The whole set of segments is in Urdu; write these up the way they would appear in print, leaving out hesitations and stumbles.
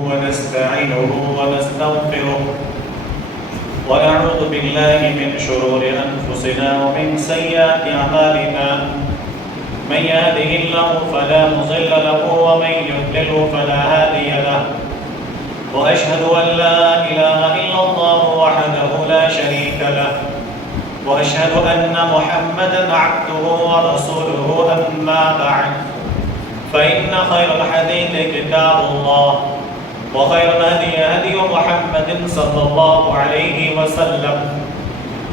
ونستعينه ونستغفره ونعوذ بالله من شرور أنفسنا ومن سيئات أعمالنا من يهده الله فلا مضل له ومن يضلل فلا هادي له وأشهد أن لا إله إلا الله وحده لا شريك له وأشهد أن محمدا عبده ورسوله أما بعد فإن خير الحديث كتاب الله وخير الهدي هدي محمد صلى الله عليه وسلم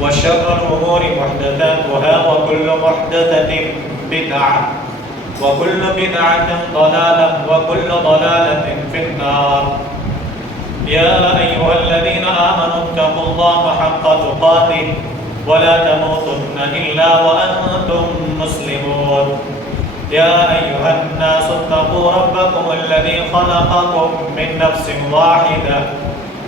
وشر الأمور محدثاتها وكل محدثة بدعة وكل بدعة ضلالة وكل ضلالة في النار. يا أيها الذين آمنوا اتقوا الله حق تقاته ولا تموتن إلا وأنتم مسلمون. يا أيها الناس اتقوا ربكم الذي خلقكم من نفس واحدة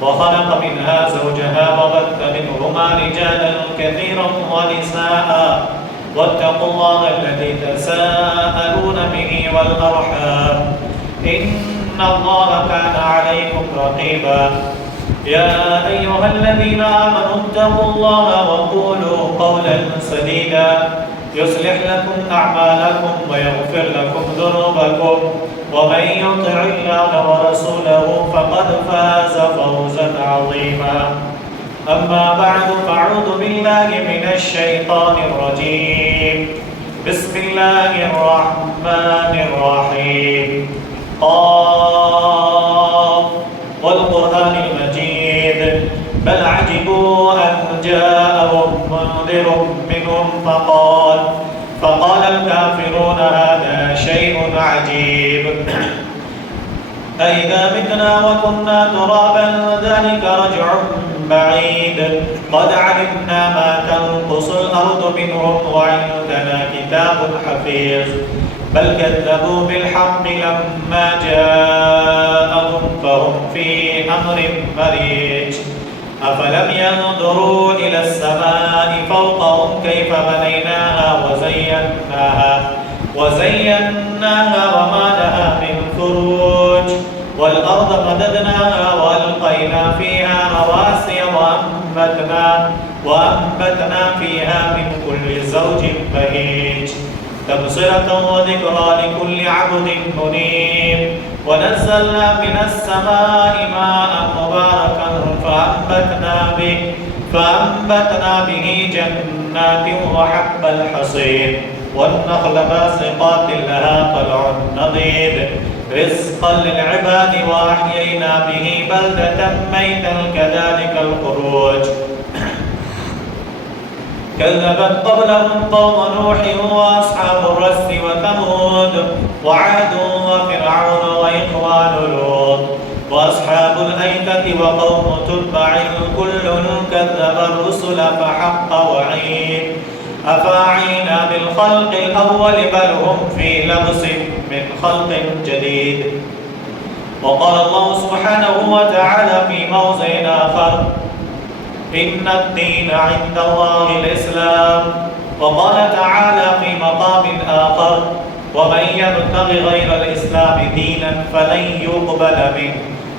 وخلق منها زوجها وبث منهما رجالا كثيرا ونساء واتقوا الله الذي تساءلون به والأرحام إن الله كان عليكم رقيبا. يا أيها الذين آمنوا اتقوا الله وقولوا قولا سديدا يصلح لكم أعمالكم ويغفر لكم ذنوبكم ومن يطع الله ورسوله فقد فاز فوزا عظيما. أما بعد فأعوذ بالله من الشيطان الرجيم. بسم الله الرحمن الرحيم. قاف والقرآن المجيد بل عجبوا أن جاءهم منذر منهم فقال الكافرون هذا شيء عجيب. أئذا متنا وكنا ترابا ذلك رجع بعيد قد علمنا ما تنقص الأرض منهم وعندنا كتاب حفيظ بل كذبوا بالحق لما جاءهم فهم في أمر مريج. أفلم ينظروا إلى السماء فوقهم كيف بنيناها وزيناها وما لها من فروج والأرض مددناها وألقينا فيها رواسي وأنبتنا فيها من كل زوج بهيج تبصرة وذكرى لكل عبد منيب. ونزلنا من السماء ماء مباركا فأنبتنا به جنات وحب الحصيد والنخل باسقات لها طلع نضيد رزقا للعباد وأحيينا به بلدة ميتا كذلك الخروج. كذبت قبلهم قوم نوح وأصحاب الرس وثمود وعاد وفرعون وإخوان لوط وأصحاب الأيكة وقوم تبع كل كذب الرسل فحق وعيد. أفاعينا بالخلق الأول بل هم في لبس من خلق جديد. وقال الله سبحانه وتعالى في موضع آخر إن الدين عند الله الإسلام. وقال تعالى في مقام آخر ومن يبتغ غير الإسلام دينا فلن يقبل منه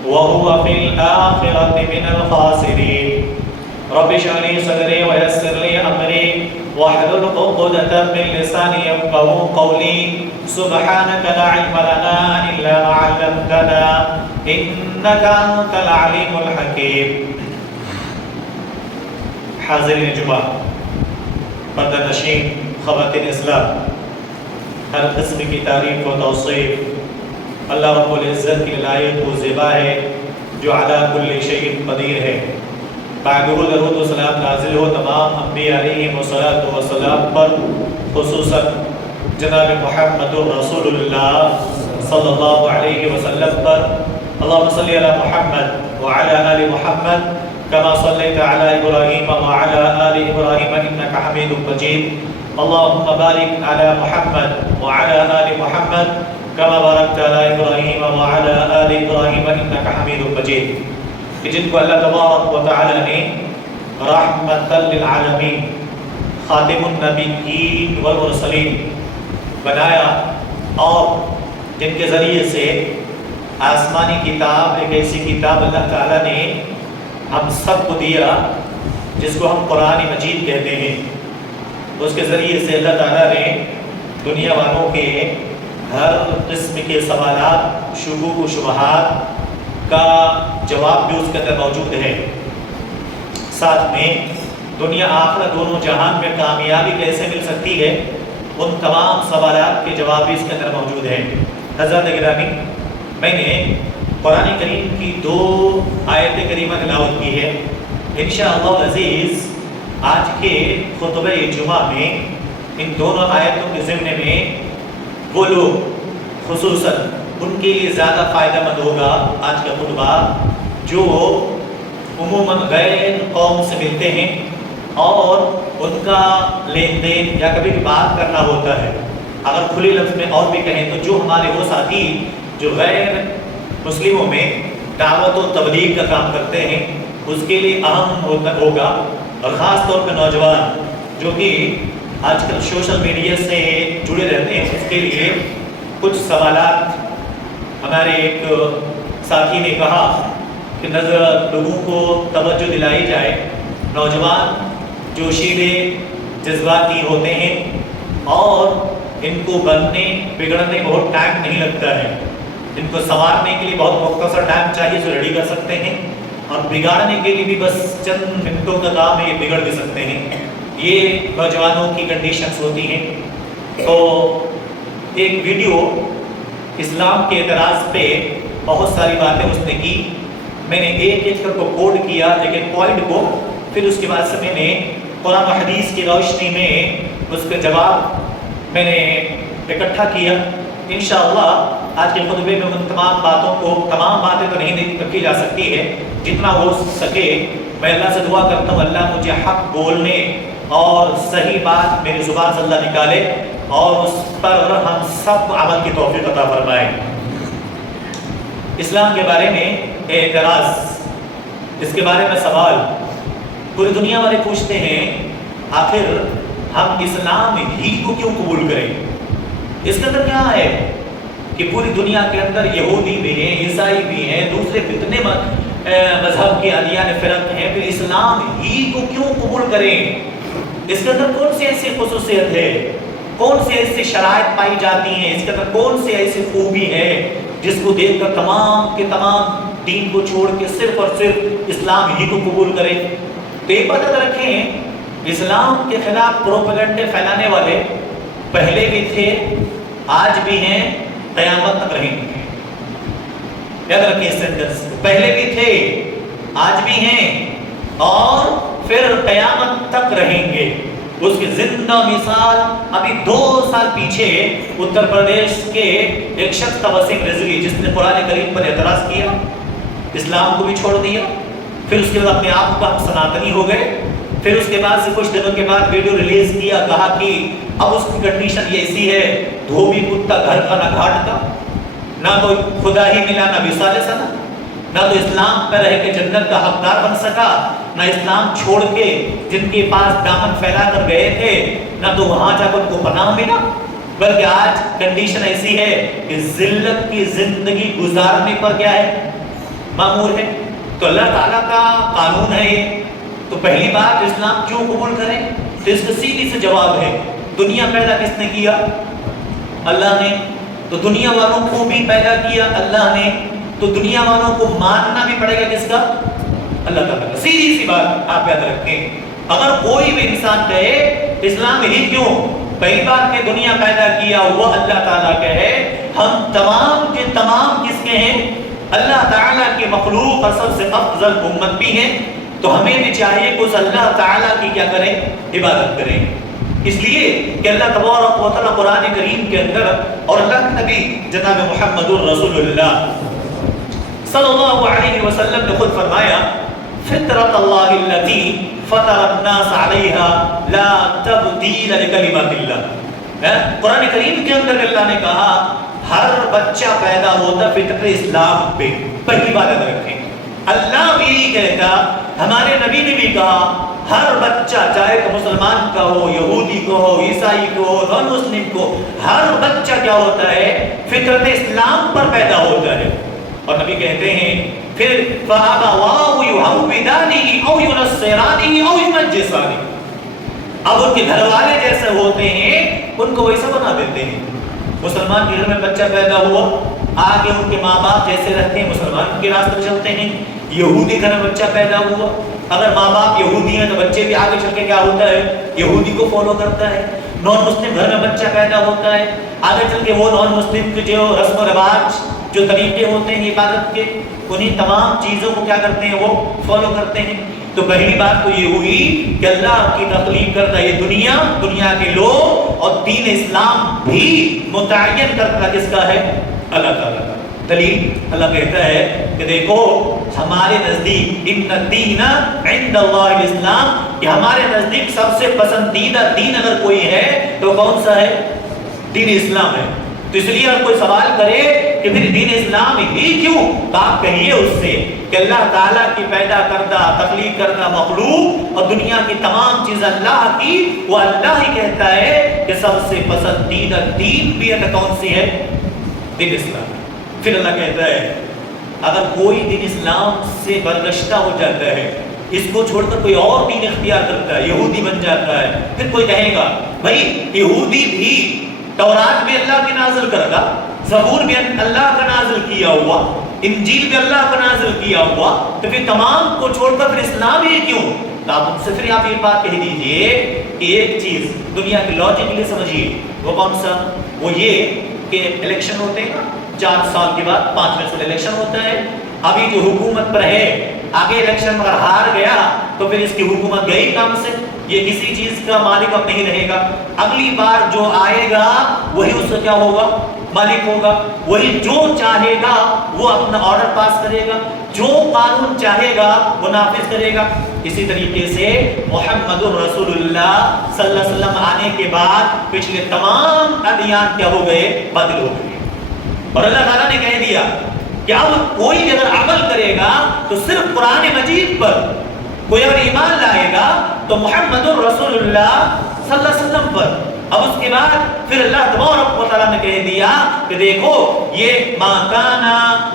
وهو في الآخرة من الخاسرين. رب اشرح لي صدري ويسر لي أمري واحلل عقدة من لساني يفقهوا قولي. سبحانك لا علم لنا إلا ما علمتنا إنك أنت العليم الحكيم. حاضرین جمعہ، پردہ نشین خواتین اسلام، ہر قسم کی تعریف و توصیف اللہ رب العزت کی لائق و زیبا ہے جو علی کل شیء قدیر ہے. بعدہ درود و سلام نازل ہو تمام انبیاء علیہم السلام پر، خصوصاً جناب محمد رسول اللہ صلی اللہ علیہ وسلم پر. اللہم صلی علی محمد وعلی آل محمد كما صليت على إبراهيم وعلى آل إبراهيم إنك حميد مجيد. اللهم بارك على محمد وعلى آل محمد كما باركت على إبراهيم وعلى آل إبراهيم إنك حميد مجيد. جن کو اللہ تبارک و تعالی نے رحمت للعالمین خاتم النبیین والمرسلین بنایا اور جن کے ذریعے سے آسمانی کتاب، ایک ایسی کتاب اللہ تعالیٰ نے ہم سب کو دیا جس کو ہم قرآن مجید کہتے ہیں. اس کے ذریعے سے اللہ تعالیٰ نے دنیا والوں کے ہر قسم کے سوالات، شکوک و شبہات کا جواب بھی اس کے اندر موجود ہے. ساتھ میں دنیا آخرت دونوں جہان میں کامیابی کیسے مل سکتی ہے ان تمام سوالات کے جواب بھی اس کے اندر موجود ہیں. حضرات گرامی، میں نے قرآن کریم کی 2 آیت کریمہ تلاوت کی ہے. انشاءاللہ العزیز آج کے خطبہ جمعہ میں ان دونوں آیتوں کے ضمن میں وہ لوگ خصوصاً ان کے لیے زیادہ فائدہ مند ہوگا آج کا خطبہ جو عموماً غیر قوم سے ملتے ہیں اور ان کا لین دین یا کبھی بھی بات کرنا ہوتا ہے. اگر کھلے لفظ میں اور بھی کہیں تو جو ہمارے وہ ساتھی جو غیر مسلموں میں دعوت و تبلیغ کا کام کرتے ہیں اس کے لیے اہم ہوگا، اور خاص طور پہ نوجوان جو کہ آج کل سوشل میڈیا سے جڑے رہتے ہیں اس کے لیے کچھ سوالات. ہمارے ایک ساتھی نے کہا کہ لوگوں کو توجہ دلائی جائے. نوجوان جو شیرے جذباتی ہوتے ہیں اور ان کو بننے بگڑنے بہت ٹائم نہیں لگتا ہے. ان کو سنوارنے کے لیے بہت مختصر ٹائم چاہیے جو ریڈی کر سکتے ہیں، اور بگاڑنے کے لیے بھی بس چند منٹوں کا کام ہے، یہ بگڑ بھی سکتے ہیں. یہ نوجوانوں کی کنڈیشنز ہوتی ہیں. تو ایک ویڈیو اسلام کے اعتراض پہ بہت ساری باتیں اس نے کی. میں نے ایک ایک کر کو کوڈ کیا ایک ایک پوائنٹ کو، پھر اس کے بعد سے میں نے قرآن و حدیث کی روشنی میں اس کا جواب میں نے اکٹھا کیا. انشاءاللہ آج کے خطبے میں ان تمام باتیں تو نہیں رکھی جا سکتی ہے، جتنا ہو سکے میں اللہ سے دعا کرتا ہوں اللہ مجھے حق بولنے اور صحیح بات میری زبان سے اللہ نکالے اور اس پر ہم سب کو عمل کی توفیق عطا فرمائے. اسلام کے بارے میں اعتراض، اس کے بارے میں سوال پوری دنیا والے پوچھتے ہیں آخر ہم اسلام ہی کو کیوں قبول کریں؟ اس کے اندر کیا ہے کہ پوری دنیا کے اندر یہودی بھی ہیں، عیسائی بھی ہیں، دوسرے کتنے مذہب کے ادیان فرق ہیں، پھر اسلام ہی کو کیوں قبول کریں؟ اس کے اندر کون سی ایسی خصوصیت ہے، کون سی ایسی شرائط پائی جاتی ہیں، اس کے اندر کون سی ایسی خوبی ہے جس کو دیکھ کر تمام کے تمام دین کو چھوڑ کے صرف اور صرف اسلام ہی کو قبول کریں؟ تو یہ بات رکھیں، اسلام کے خلاف پروپیگنڈے پھیلانے والے پہلے بھی تھے، آج بھی ہیں، قیامت تک رہیں گے. یاد رکھیں اس سینٹنس کو، پہلے بھی تھے، آج بھی ہیں اور پھر قیامت تک رہیں گے. اس کی زندہ مثال ابھی 2 سال پیچھے اتر پردیش کے ایک شخص تھا وسیم رضوی، جس نے قرآن کریم پر اعتراض کیا، اسلام کو بھی چھوڑ دیا، پھر اس کے بعد اپنے آپ کو ہم سناتنی ہو گئے. پھر اس کے بعد سے کچھ دنوں کے بعد ویڈیو ریلیز کیا، کہا کہ اب اس کی کنڈیشن یہ ایسی ہے دھوبی کتا گھر کا نہ گھاٹ کا، نہ تو خدا ہی ملا نہ وصال سنا، نہ تو اسلام پہ رہ کے جنت کا حقدار بن سکا، نہ اسلام چھوڑ کے جن کے پاس دامن پھیلا کر گئے تھے نہ تو وہاں جا کر ان کو پناہ ملا، بلکہ آج کنڈیشن ایسی ہے کہ ذلت کی زندگی گزارنے پر کیا ہے، مامور ہے. تو اللہ تعالیٰ کا قانون ہے یہ. تو پہلی بات اسلام کیوں قبول کریں؟ تو اس کا سیدھی سے جواب ہے دنیا پیدا کس نے کیا؟ اللہ نے. تو دنیا والوں کو بھی پیدا کیا اللہ نے، تو دنیا والوں کو ماننا بھی پڑے گا کس کا؟ اللہ تعالیٰ کا. سیدھی سی بات آپ یاد رکھیں. اگر کوئی بھی انسان کہے اسلام ہی کیوں، پہلی بات کہ دنیا پیدا کیا وہ اللہ تعالیٰ کا ہے، ہم تمام کے تمام کس کے ہیں؟ اللہ تعالیٰ کی مخلوق اور سب سے افضل امت بھی ہیں. تو ہمیں بھی چاہیے کہ اس اللہ تعالیٰ کی کیا کریں؟ عبادت کریں. اس لیے کہ اللہ تبارک و تعالیٰ قرآن کریم کے اندر اور اللہ کے نبی جناب محمد الرسول اللہ صلی اللہ علیہ وسلم نے خود فرمایا فطرت اللہ التي فطر الناس علیہا لا تبدیل لکلمات اللہ. قرآن کریم کے اندر اللہ نے کہا ہر بچہ پیدا ہوتا فطرت اسلام پہ. پہلی بات یاد رکھیں، اللہ بھی یہی کہتا، ہمارے نبی نے بھی کہا ہر بچہ چاہے تو مسلمان کا ہو، یہودی کو ہو، عیسائی کو ہو، نان مسلم کو، ہر بچہ کیا ہوتا ہے؟ فطرت اسلام پر پیدا ہوتا ہے. اور نبی کہتے ہیں پھر فَأَبَوَاهُ يُهَوِّدَانِهِ أَوْ يُنَصِّرَانِهِ أَوْ يُمَجِّسَانِهِ، اب ان کے گھر والے جیسے ہوتے ہیں ان کو ویسا بنا دیتے ہیں۔ مسلمان کے گھر میں بچہ پیدا ہوا، آگے ان کے ماں باپ جیسے رہتے ہیں مسلمان کے راستے پر چلتے ہیں۔ یہودی گھر میں بچہ پیدا ہوا، اگر ماں باپ یہودی ہیں تو بچے بھی آگے چل کے کیا ہوتا ہے، یہودی کو فالو کرتا ہے۔ نان مسلم گھر میں بچہ پیدا ہوتا ہے، آگے چل کے وہ نان مسلم کے جو رسم و رواج، جو طریقے ہوتے ہیں عبادت کے، انہیں تمام چیزوں کو کیا کرتے ہیں، وہ فالو کرتے ہیں۔ تو پہلی بات تو یہ ہوئی کہ اللہ کی تخلیق کرتا یہ دنیا کے لوگ، اور دین اسلام بھی متعین کرتا کس کا ہے، اللہ تعالیٰ کا۔ دلیل اللہ کہتا ہے کہ دیکھو ہمارے نزدیک ان الدین عند اللہ الاسلام، کہ ہمارے نزدیک سب سے پسندیدہ دین اگر کوئی ہے تو کون سا ہے، دین اسلام ہے۔ تو اس لیے اگر کوئی سوال کرے کہ پھر دین اسلام ہی کیوں، تو آپ کہیے اس سے کہ اللہ تعالیٰ کی پیدا کردہ تخلیق کردہ مخلوق اور دنیا کی تمام چیز اللہ کی، وہ اللہ ہی کہتا ہے کہ سب سے پسندیدہ دین بھی ہے، کون سی ہے، دین اسلام۔ پھر اللہ کہتا ہے اگر کوئی دین اسلام سے برگشتہ ہو جاتا ہے، اس کو چھوڑ کر کوئی اور دین اختیار کرتا ہے، یہودی بن جاتا ہے، پھر کوئی کہے گا بھائی یہودی بھی تورات بھی اللہ کی نازل کرتا، زبور بھی اللہ کا نازل کیا ہوا، انجیل بھی اللہ کا نازل کیا ہوا، تو پھر تمام کو چھوڑ کر پھر اسلام ہی کیوں؟ تو آپ ان سے پھر آپ یہ بات کہہ دیجئے کہ ایک چیز دنیا کی لاجک کے لیے سمجھیے، وہ کون سا؟ وہ یہ کہ الیکشن ہوتے ہیں 4 سال کے بعد 5 میں سے الیکشن ہوتا ہے، ابھی جو حکومت پر ہے آگے الیکشن اگر ہار گیا تو پھر اس کی حکومت گئی کام سے، یہ کسی چیز کا مالک اب نہیں رہے گا، اگلی بار جو آئے گا وہی اس سے کیا ہوگا، مالک ہوگا، وہی جو چاہے گا وہ اپنا آرڈر پاس کرے گا، جو قانون چاہے گا وہ نافذ کرے گا۔ اسی طریقے سے محمد رسول اللہ صلی اللہ علیہ وسلم آنے کے بعد پچھلے تمام ادیان کیا ہو گئے، بدل ہو گئے، اور اللہ تعالیٰ نے کہہ دیا کہ اب کوئی بھی اگر عمل کرے گا تو صرف قرآن مجید پر، کوئی اگر ایمان لائے گا تو محمد رسول اللہ صلی اللہ علیہ وسلم پر۔ اب اس کے بعد پھر اللہ تبارک و تعالیٰ نے کہہ دیا کہ دیکھو یہ ما کان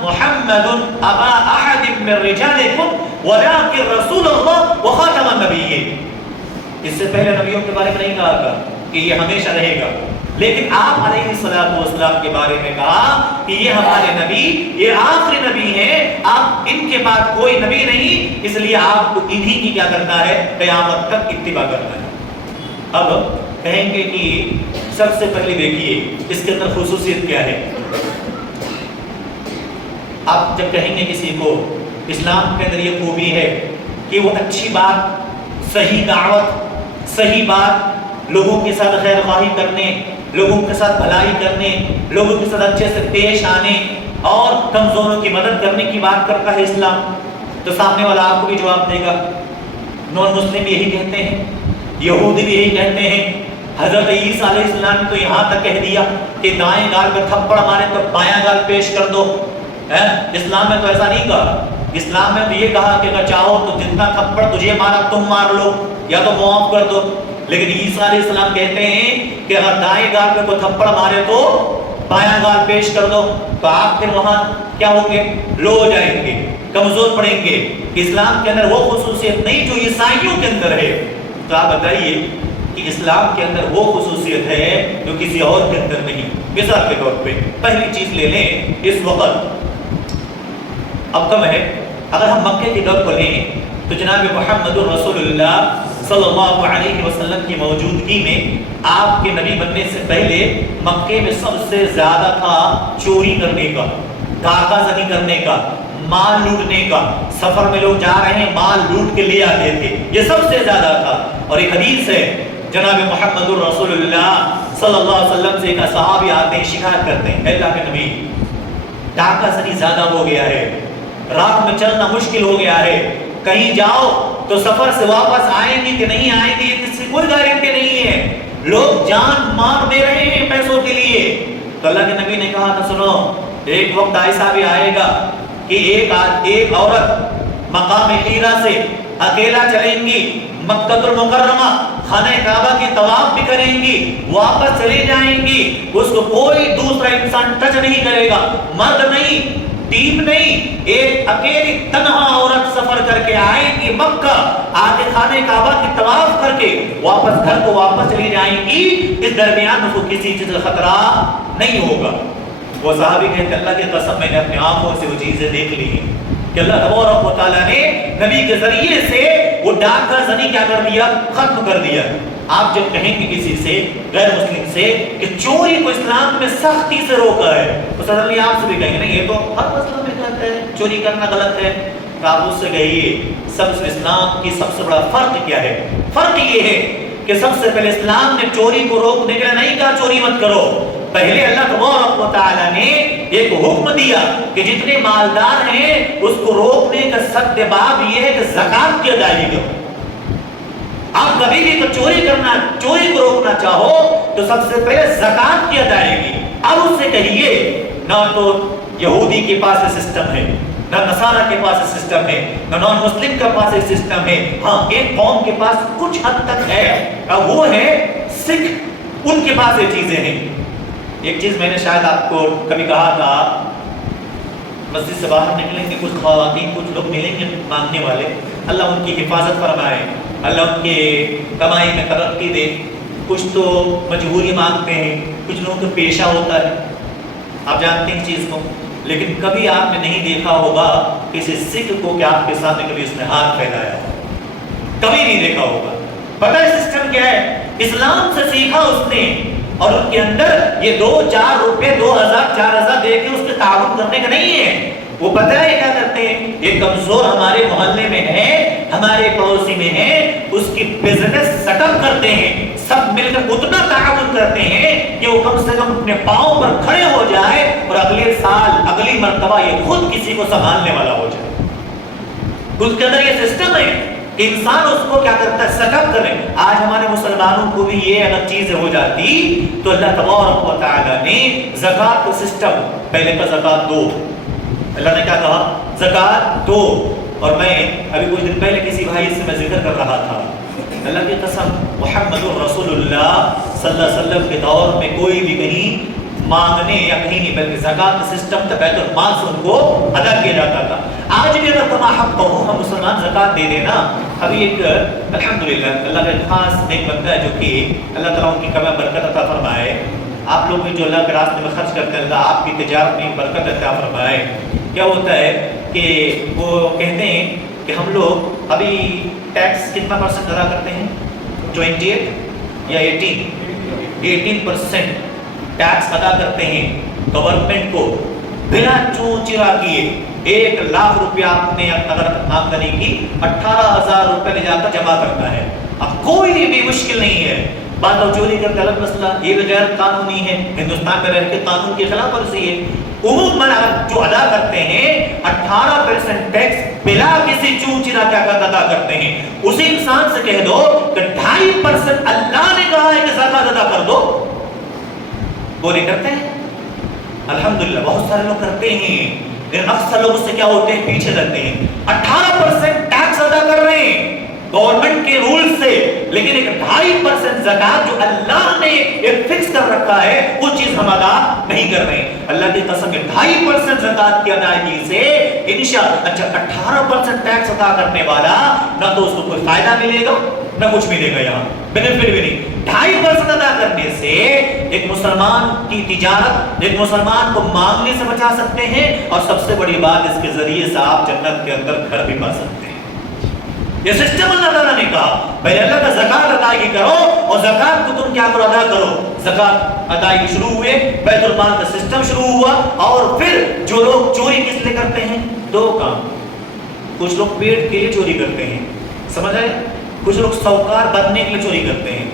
محمد ابا احد من رجالکم ولکن رسول اللہ وخاتم النبیین، اس سے پہلے نبیوں کے بارے میں نہیں کہا تھا کہ یہ ہمیشہ رہے گا، لیکن آپ علیہ السلام کے بارے میں کہا کہ یہ ہمارے نبی، یہ آخری نبی ہیں، آپ ان کے بعد کوئی نبی نہیں، اس لیے آپ کو انہی کی کیا کرنا ہے، قیامت تک اتباع کرنا ہے۔ اب کہیں گے کہ سب سے پہلے دیکھیے اس کے اندر خصوصیت کیا ہے۔ آپ جب کہیں گے کسی کو اسلام کے اندر یہ خوبی ہے کہ وہ اچھی بات، صحیح دعوت، صحیح بات، لوگوں کے ساتھ خیر خواہی کرنے، لوگوں کے ساتھ بھلائی کرنے، لوگوں کے ساتھ اچھے سے پیش آنے اور کمزوروں کی مدد کرنے کی بات کرتا ہے اسلام، تو سامنے والا آپ کو بھی جواب دے گا۔ نان مسلم یہی کہتے ہیں، یہودی بھی یہی کہتے ہیں، حضرت عیسیٰ علیہ السلام نے تو یہاں تک کہہ دیا کہ دائیں گال پہ تھپڑ مارے تو بایاں گال پیش کر دو۔ اسلام میں تو ایسا نہیں کہا، اسلام میں تو یہ کہا کہ اگر چاہو تو جتنا تھپڑ تجھے مارا تم مار لو یا تو معاف کر دو، لیکن عیسیٰ علیہ السلام کہتے ہیں کہ اگر دائیں گال پہ کوئی تھپڑ مارے تو بایاں گال پیش کر دو، تو آپ پھر وہاں کیا ہوں گے، لو ہو جائیں گے، کمزور پڑیں گے۔ اسلام کے اندر وہ خصوصیت نہیں جو عیسائیوں کے اندر ہے، تو آپ بتائیے کہ اسلام کے اندر وہ خصوصیت ہے جو کسی اور کے اندر نہیں۔ مثال کے طور پہ پہلی چیز لے لیں، اس وقت اب کم ہے، اگر ہم مکے کے دور کو لیں تو جناب محمد رسول اللہ صلی اللہ علیہ وسلم کی موجودگی میں آپ کے نبی بننے سے پہلے مکے میں سب سے زیادہ تھا چوری کرنے کا، ڈاکہ زنی کرنے کا، مال لوٹنے کا، سفر میں لوگ جا رہے ہیں مال لوٹ کے لے آتے تھے، یہ سب سے زیادہ تھا۔ اور ایک حدیث ہے جناب محمد رسول اللہ صلی اللہ علیہ وسلم سے ایک صحابی آتے ہیں، شکایت کرتے ہیں، اے اللہ کے نبی ڈاکہ زنی زیادہ ہو گیا ہے، رات میں چلنا مشکل ہو گیا ہے، کہیں جاؤ تو سفر سے واپس آئیں گی کہ نہیں آئیں گی اس کی کوئی گارنٹی نہیں ہے، لوگ جان مار دے رہے ہیں پیسوں کے لیے۔ تو اللہ کے نبی نے کہا تھا سنو، ایک وقت ایسا بھی آئے گا کہ ایک عورت مقام ہیرا سے اکیلا چلیں گی، مکہ المکرمہ خانہ کعبہ کی طواف بھی کریں گی، واپس چلی جائیں گی، اس کو کوئی دوسرا انسان ٹچ نہیں کرے گا، مرد نہیں، ٹیم نہیں، ایک اکیلی تنہا عورت سفر کر کے آئے گی مکہ، آگے خانہ کعبہ کی طواف کر کے واپس گھر کو واپس چلی جائیں گی، اس درمیان اس کو کسی چیز کا خطرہ نہیں ہوگا۔ وہ صحابی کہتے اللہ کی قسم میں نے اپنے آنکھوں سے وہ چیزیں دیکھ لی ہیں کہ اللہ تبارک و تعالیٰ نے نبی کے ذریعے سے وہ ڈاکہ زنی کیا کر دیا، ختم کر دیا۔ آپ جب کہیں گے کسی سے غیر مسلم سے کہ چوری کو اسلام میں سختی سے روکا ہے، تو سڈنلی آپ سے بھی کہیں گے نہیں یہ تو ہر مسلم میں کہتا ہے چوری کرنا غلط ہے، تو آپ اس سے کہیے سب سے اسلام کی سب سے بڑا فرق کیا ہے؟ فرق یہ ہے کہ سب سے پہلے اسلام نے چوری کو روکنے کے لیے نہیں کہا چوری مت کرو، پہلے اللہ تبارک و تعالیٰ نے ایک حکم دیا کہ جتنے مالدار ہیں اس کو روکنے کا سد باب یہ ہے کہ زکات کی ادائیگی کرو۔ آپ کبھی بھی چوری کو روکنا چاہو تو سب سے پہلے زکات کی ادائیگی۔ اب اس سے کہیے نہ تو یہودی کے پاس یہ سسٹم ہے، نہ نصارہ کے پاس یہ سسٹم ہے، نہ نان مسلم کے پاس یہ سسٹم ہے، ہاں ایک قوم کے پاس کچھ حد تک ہے، وہ ہے سکھ، ان کے پاس یہ چیزیں ہیں۔ ایک چیز میں نے شاید آپ کو کبھی کہا تھا، مسجد سے باہر نکلیں گے کچھ خواتین کچھ لوگ ملیں گے مانگنے والے، اللہ ان کی حفاظت فرمائے، اللہ ان کے کمائی میں ترقی دے۔ کچھ تو مجبوری مانگتے ہیں، کچھ لوگوں کا پیشہ ہوتا ہے، آپ جانتے ہیں اس چیز کو، لیکن کبھی آپ نے نہیں دیکھا ہوگا کسی سکھ کو کہ آپ کے سامنے کبھی اس نے ہاتھ پھیلایا ہو، کبھی نہیں دیکھا ہوگا۔ پتہ ہے سسٹم کیا ہے؟ اسلام سے سیکھا اس نے، اور ان کے اندر یہ 2-4 روپے 2000-4000 دے کے اس کے تعاون کرنے کا نہیں ہے۔ وہ پتہ ہے کیا کرتے ہیں؟ یہ کمزور ہمارے محلے میں ہے، ہمارے پڑوسی میں ہے، اس کی بزنس سیٹ اپ کرتے ہیں، سب مل کر اتنا تعاون کرتے ہیں کہ وہ کم سے کم اپنے پاؤں پر کھڑے ہو جائے اور اگلے سال اگلی مرتبہ یہ خود کسی کو سنبھالنے والا ہو جائے۔ اس کے اندر یہ سسٹم ہے، انسان اس کو کیا کرتا ہے، سیٹ اپ کرے۔ آج ہمارے مسلمانوں کو بھی یہ اگر چیزیں ہو جاتی تو اللہ تبارک و تعالیٰ نے زکوٰۃ کا سسٹم، پہلے کا زکوٰۃ دو، اللہ نے کیا کہا زکوٰۃ دو۔ اور میں ابھی کچھ دن پہلے کسی بھائی سے میں ذکر کر رہا تھا، اللہ کی قسم محمد رسول اللہ صلی اللہ علیہ وسلم کے دور میں کوئی بھی کہیں مانگنے یا کہیں نہیں، بلکہ زکوٰۃ کا سسٹم تھا، بیت المال سے ان کو ادا کیا جاتا تھا۔ آج بھی اگر تمہا حق کہو ہم مسلمان زکوٰۃ دے دینا، ابھی ایک الحمدللہ اللہ کا خاص نیک بندہ ہے جو کہ اللہ تعالیٰ ان کی کمر برکت عطا فرمائے، آپ لوگ بھی جو اللہ کے راستے میں خرچ کرتے ہیں اللہ آپ کی تجارت میں برکت عطا فرمائے۔ کیا ہوتا ہے کہ وہ کہتے ہیں کہ ہم لوگ ابھی ٹیکس کتنا پرسنٹ ادا کرتے ہیں، 28 یا 18% ٹیکس ادا کرتے ہیں گورنمنٹ کو بلا چون چرا کیے۔ 1 لاکھ روپیہ آپ نے اگر آمدنی کی 18,000 روپے لے جا کر جمع کرنا ہے۔ اب کوئی بھی مشکل نہیں ہے، بات اور چوری کرتے الگ مسئلہ، یہ بھی غیر قانونی ہے، ہندوستان میں رہ کے قانون کی خلاف ورزی ہے۔ عموماً جو ادا کرتے ہیں 18% ٹیکس بلا کسی چون چرا کیا ادا کرتے ہیں۔ اسی انسان سے کہہ دو کہ 2.5% اللہ نے کہا ہے کہ زکوٰۃ ادا کر دو، وہ نہیں کرتے ہیں؟ الحمدللہ بہت سارے لوگ کرتے ہیں، لیکن اکثر لوگ اس سے کیا ہوتے ہیں، پیچھے رہتے ہیں۔ 18% ٹیکس ادا کر رہے ہیں گورنمنٹ کے رول سے، لیکن ایک 2.5% زکوٰۃ جو اللہ نے ایک فکس کر رکھا ہے وہ چیز ہم ادا نہیں کر رہے ہیں۔ اللہ کی قسم ہے 2.5% زکوٰۃ کی ادائیگی سے انشاءاللہ 18% ٹیکس ادا کرنے والا نہ تو اس کو کوئی فائدہ ملے گا نہ کچھ ملے گا، یہاں بینیفٹ بھی نہیں۔ 2.5% ادا کرنے سے ایک مسلمان کی تجارت ایک مسلمان کو مانگنے سے بچا سکتے ہیں، اور سب سے بڑی بات اس کے ذریعے سے آپ جنت کے اندر گھر بھی پا سکتے ہیں۔ یہ سسٹم اللہ تعالیٰ نے کہا پہلے اللہ کا زکوٰۃ ادائیگی کرو، اور زکوٰۃ کو تم کیا کرو، ادا کرو۔ زکوٰۃ ادائیگی شروع ہوئے، بیت المال کا سسٹم شروع ہوا، اور پھر جو لوگ چوری کس لیے کرتے ہیں، 2 کام، کچھ لوگ پیٹ کے لیے چوری کرتے ہیں، سمجھ آئے، کچھ لوگ سوکار بننے کے لیے چوری کرتے ہیں،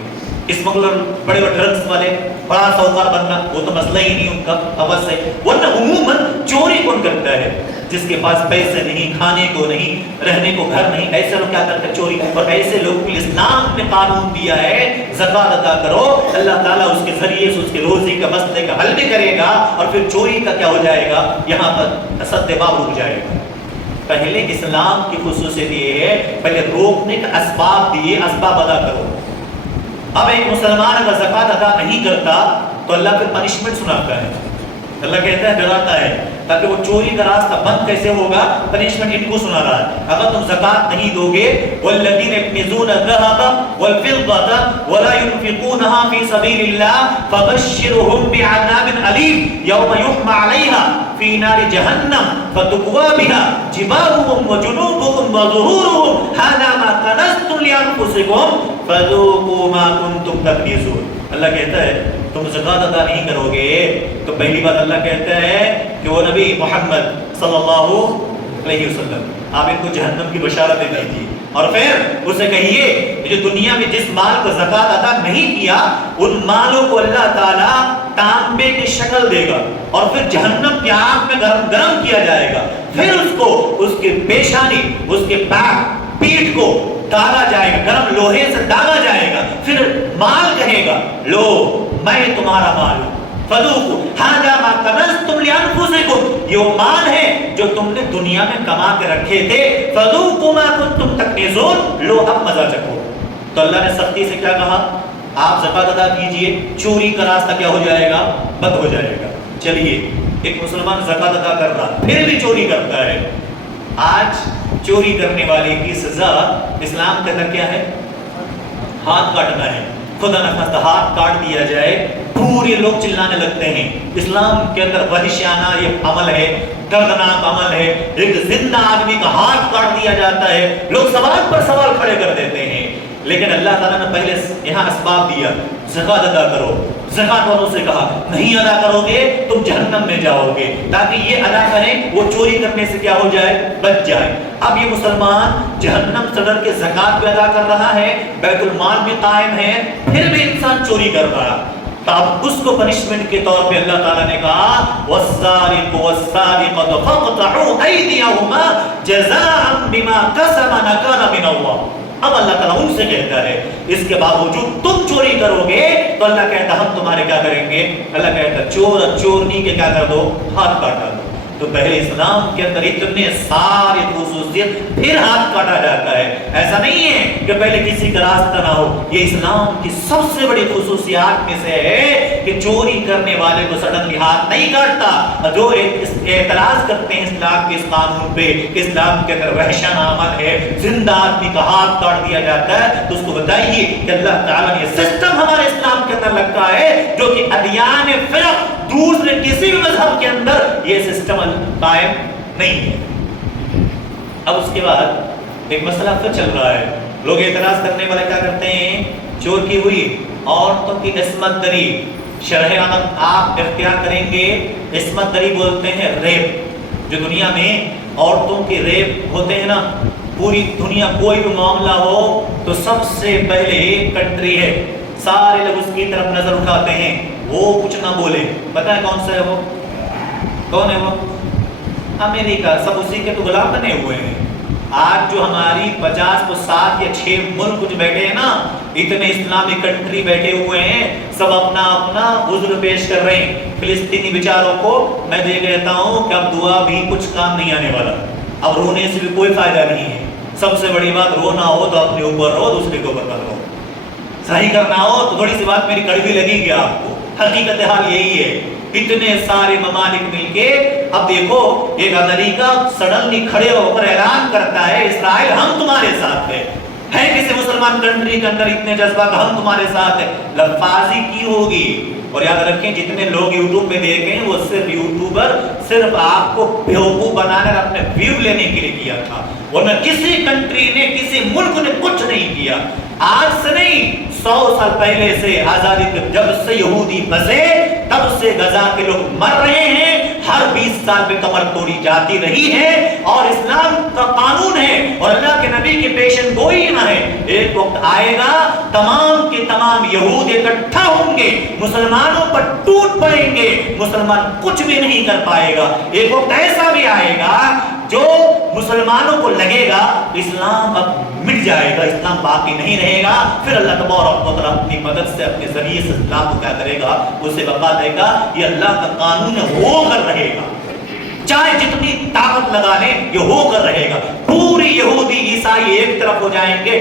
اسمگلر بڑے بڑے ڈرگس والے بڑا سوکار بننا وہ تو مسئلہ ہی نہیں ان کا عوض ہے، ورنہ عموماً چوری کون کرتا ہے، جس کے پاس پیسے نہیں، کھانے کو نہیں، رہنے کو گھر نہیں، ایسے لوگ کیا کرتے ہیں چوری۔ اور ایسے لوگ کو اسلام نے قانون دیا ہے زکوٰۃ ادا کرو، اللہ تعالیٰ اس کے ذریعے سے اس کے روزی کا مسئلے کا حل بھی کرے گا، اور پھر چوری کا کیا ہو جائے گا، یہاں پر سد باب رک جائے گا۔ پہلے اسلام کی خصوصیت یہ ہے پہلے روکنے کا اسباب دیے، اسباب ادا کرو۔ اب ایک مسلمان اگر زکوٰۃ ادا نہیں کرتا تو اللہ پھر پنشمنٹ سناتا ہے، اللہ کہتا ہے ڈراتا ہے تاکہ وہ چوری کا راستہ بند کیسے ہوگا، پنشمنٹ ان کو سنا رہا ہے. اگر تم زکات نہیں دو گے، والذین یکنزون الذهب والفضة ولا ينفقونها في سبيل الله فبشرهم بعذاب أليم يوم يحمى عليها في نار جهنم فتكوى بها جباههم وجنوبهم وظهورهم هذا ما كنزتم لأنفسكم فذوقوا ما كنتم تكنزون. اللہ کہتا ہے تم زکات ادا نہیں کرو گے تو پہلی بات اللہ کہتا ہے کہ وہ نبی محمد صلی اللہ علیہ وسلم آپ ان کو جہنم کی بشارت دے دیجیے، اور پھر اسے کہیے کہ جو دنیا میں جس مال کو زکات ادا نہیں کیا ان مالوں کو اللہ تعالیٰ تانبے کی شکل دے گا اور پھر جہنم کی آگ میں گرم گرم کیا جائے گا، پھر اس کو اس کے پیشانی، اس کے پیٹھ کو ڈالا جائے گا، گرم لوہے سے ڈالا جائے گا، پھر مال کہے گا لو میں تمہارا مال ہوں، فذوقوا ھذا ما کنزتم لانفسکم، یہ وہ مال ہے جو تم نے دنیا میں کما کے رکھے تھے، فذوقوا ما کنتم تکنزون، لو اب مزہ چکھو. تو اللہ نے سختی سے کیا کہا، آپ زکات ادا کیجئے، چوری کا راستہ کیا ہو جائے گا، بند ہو جائے گا. چلیے ایک مسلمان زکات ادا کر رہا پھر بھی چوری کرتا ہے. آج چوری کرنے والے کی سزا اسلام کے اندر کیا ہے، ہاتھ کاٹنا ہے. خدا نخواستہ ہاتھ کاٹ دیا جائے، پورے لوگ چلانے لگتے ہیں. اسلام کے اندر وحشیانہ یہ عمل ہے، دردناک عمل ہے. ایک زندہ آدمی کا ہاتھ کاٹ دیا جاتا ہے، لوگ سوال پر سوال کھڑے کر دیتے ہیں. لیکن اللہ تعالیٰ نے پہلے یہاں اسباب دیا، زکات ادا کرو. زکات والوں سے کہا نہیں ادا کرو گے تم جہنم میں جاؤ گے، تاکہ یہ ادا کریں وہ چوری کرنے سے کیا ہو جائے، بچ جائے. اب یہ مسلمان جہنم سے ڈر کے زکات بھی ادا کر رہا ہے، بیت المال بھی قائم ہے، پھر بھی انسان چوری کر رہا. تو اب اس کو پنشمنٹ کے طور پہ اللہ تعالیٰ نے کہا والسارق والسارقۃ فاقطعوا ایدیہما جزاء بما کسبا نکالا من اللہ. اب اللہ تعالیٰ ان سے کہتا ہے اس کے باوجود تم چوری کرو گے تو اللہ کہتا ہم تمہارے کیا کریں گے، اللہ کہتا چور اور چورنی کے کیا کر دو، ہاتھ کاٹا دو. تو پہلے اسلام کے اندر اتنے سارے خصوصیت پھر ہاتھ کاٹا جاتا ہے. ایسا نہیں ہے کہ پہلے کسی کا راستہ نہ ہو. یہ اسلام کی سب سے بڑی خصوصیات میں سے ہے کہ چوری کرنے والے کو سڈنلی ہاتھ نہیں کاٹتا. جو اعتراض کرتے ہیں اسلام کے اس قانون پہ، اسلام کے اندر وحشیانہ عمل ہے، زندہ آدمی کا ہاتھ کاٹ دیا جاتا ہے، تو اس کو بتائیے کہ اللہ تعالیٰ نے یہ سسٹم ہمارے اسلام کے اندر رکھا ہے جو کہ ادیان فرق دوسرے کسی بھی مذہب کے اندر یہ سسٹم قائم نہیں ہے. اب اس کے بعد ایک مسئلہ پھر چل رہا ہے. لوگ اعتراض کرنے والے کیا کرتے ہیں، چور کی ہوئی عورتوں کی عصمت دری، شرح عمل آپ اختیار کریں گے. عصمت دری بولتے ہیں ریپ. جو دنیا میں عورتوں کے ریپ ہوتے ہیں نا، پوری دنیا کوئی بھی معاملہ ہو تو سب سے پہلے ایک کنٹری ہے، سارے لوگ اس کی طرف نظر اٹھاتے ہیں، وہ کچھ نہ بولے. پتہ ہے کون سا ہے وہ، کون ہے وہ، امریکہ. سب اسی کے تو غلام بنے ہوئے ہیں. آج جو ہماری 50 کو 7 یا 6 ملک جو بیٹھے ہیں نا، اتنے اسلامی کنٹری بیٹھے ہوئے ہیں، سب اپنا اپنا عذر پیش کر رہے ہیں. فلسطینی بیچاروں کو میں یہ کہتا ہوں کہ اب دعا بھی کچھ کام نہیں آنے والا، اب رونے سے بھی کوئی فائدہ نہیں ہے. سب سے بڑی بات رونا ہو تو اپنے اوپر رو، دوسرے کے اوپر مت رو. صحیح کرنا ہو تو تھوڑی سی بات میری کڑوی لگے گی آپ کو، حقیقت حال یہی ہے. اتنے سارے ممالک مل کے اب دیکھو ایک امریکہ سڈنلی کھڑے ہو کر اعلان کرتا ہے اسرائیل ہم تمہارے ساتھ ہے کسی مسلمان کنٹری کے اندر اتنے جذبہ کہ ہم تمہارے ساتھ ہیں. لفاظی کی ہوگی. اور یاد رکھیں جتنے لوگ یوٹیوب پہ دیکھیں وہ صرف یوٹیوبر صرف آپ کو بیوقوف بنانے اور اپنے ویو لینے کے لیے کیا تھا، ورنہ کسی کنٹری نے کسی ملک نے کچھ نہیں کیا. آج سے نہیں، 100 سال پہلے سے آزادی کے جب سے یہودی بسے تب سے غزہ کے لوگ مر رہے ہیں. ہر 20 سال پہ کمر توڑی جاتی رہی ہے اور اسلام کا قانون ہے اور اللہ کے نبی کی پیشن گوئی نہ ہے. ایک وقت آئے گا تمام کے تمام یہود اکٹھا ہوں گے، مسلمانوں پر ٹوٹ پڑیں گے، مسلمان کچھ بھی نہیں کر پائے گا. ایک وقت ایسا بھی آئے گا جو مسلمانوں کو لگے گا اسلام اب مٹ جائے گا، اسلام باقی نہیں رہے گا. پھر اللہ تبارک و تعالیٰ اپنی مدد سے اپنے ذریعے سے اسلام کو کیا کرے گا، اسے بقا دے گا. یہ اللہ کا قانون ہو کر رہے گا، چاہے جتنی طاقت لگا لیں یہ ہو کر رہے گا. پوری یہودی عیسائی ایک طرف ہو جائیں گے،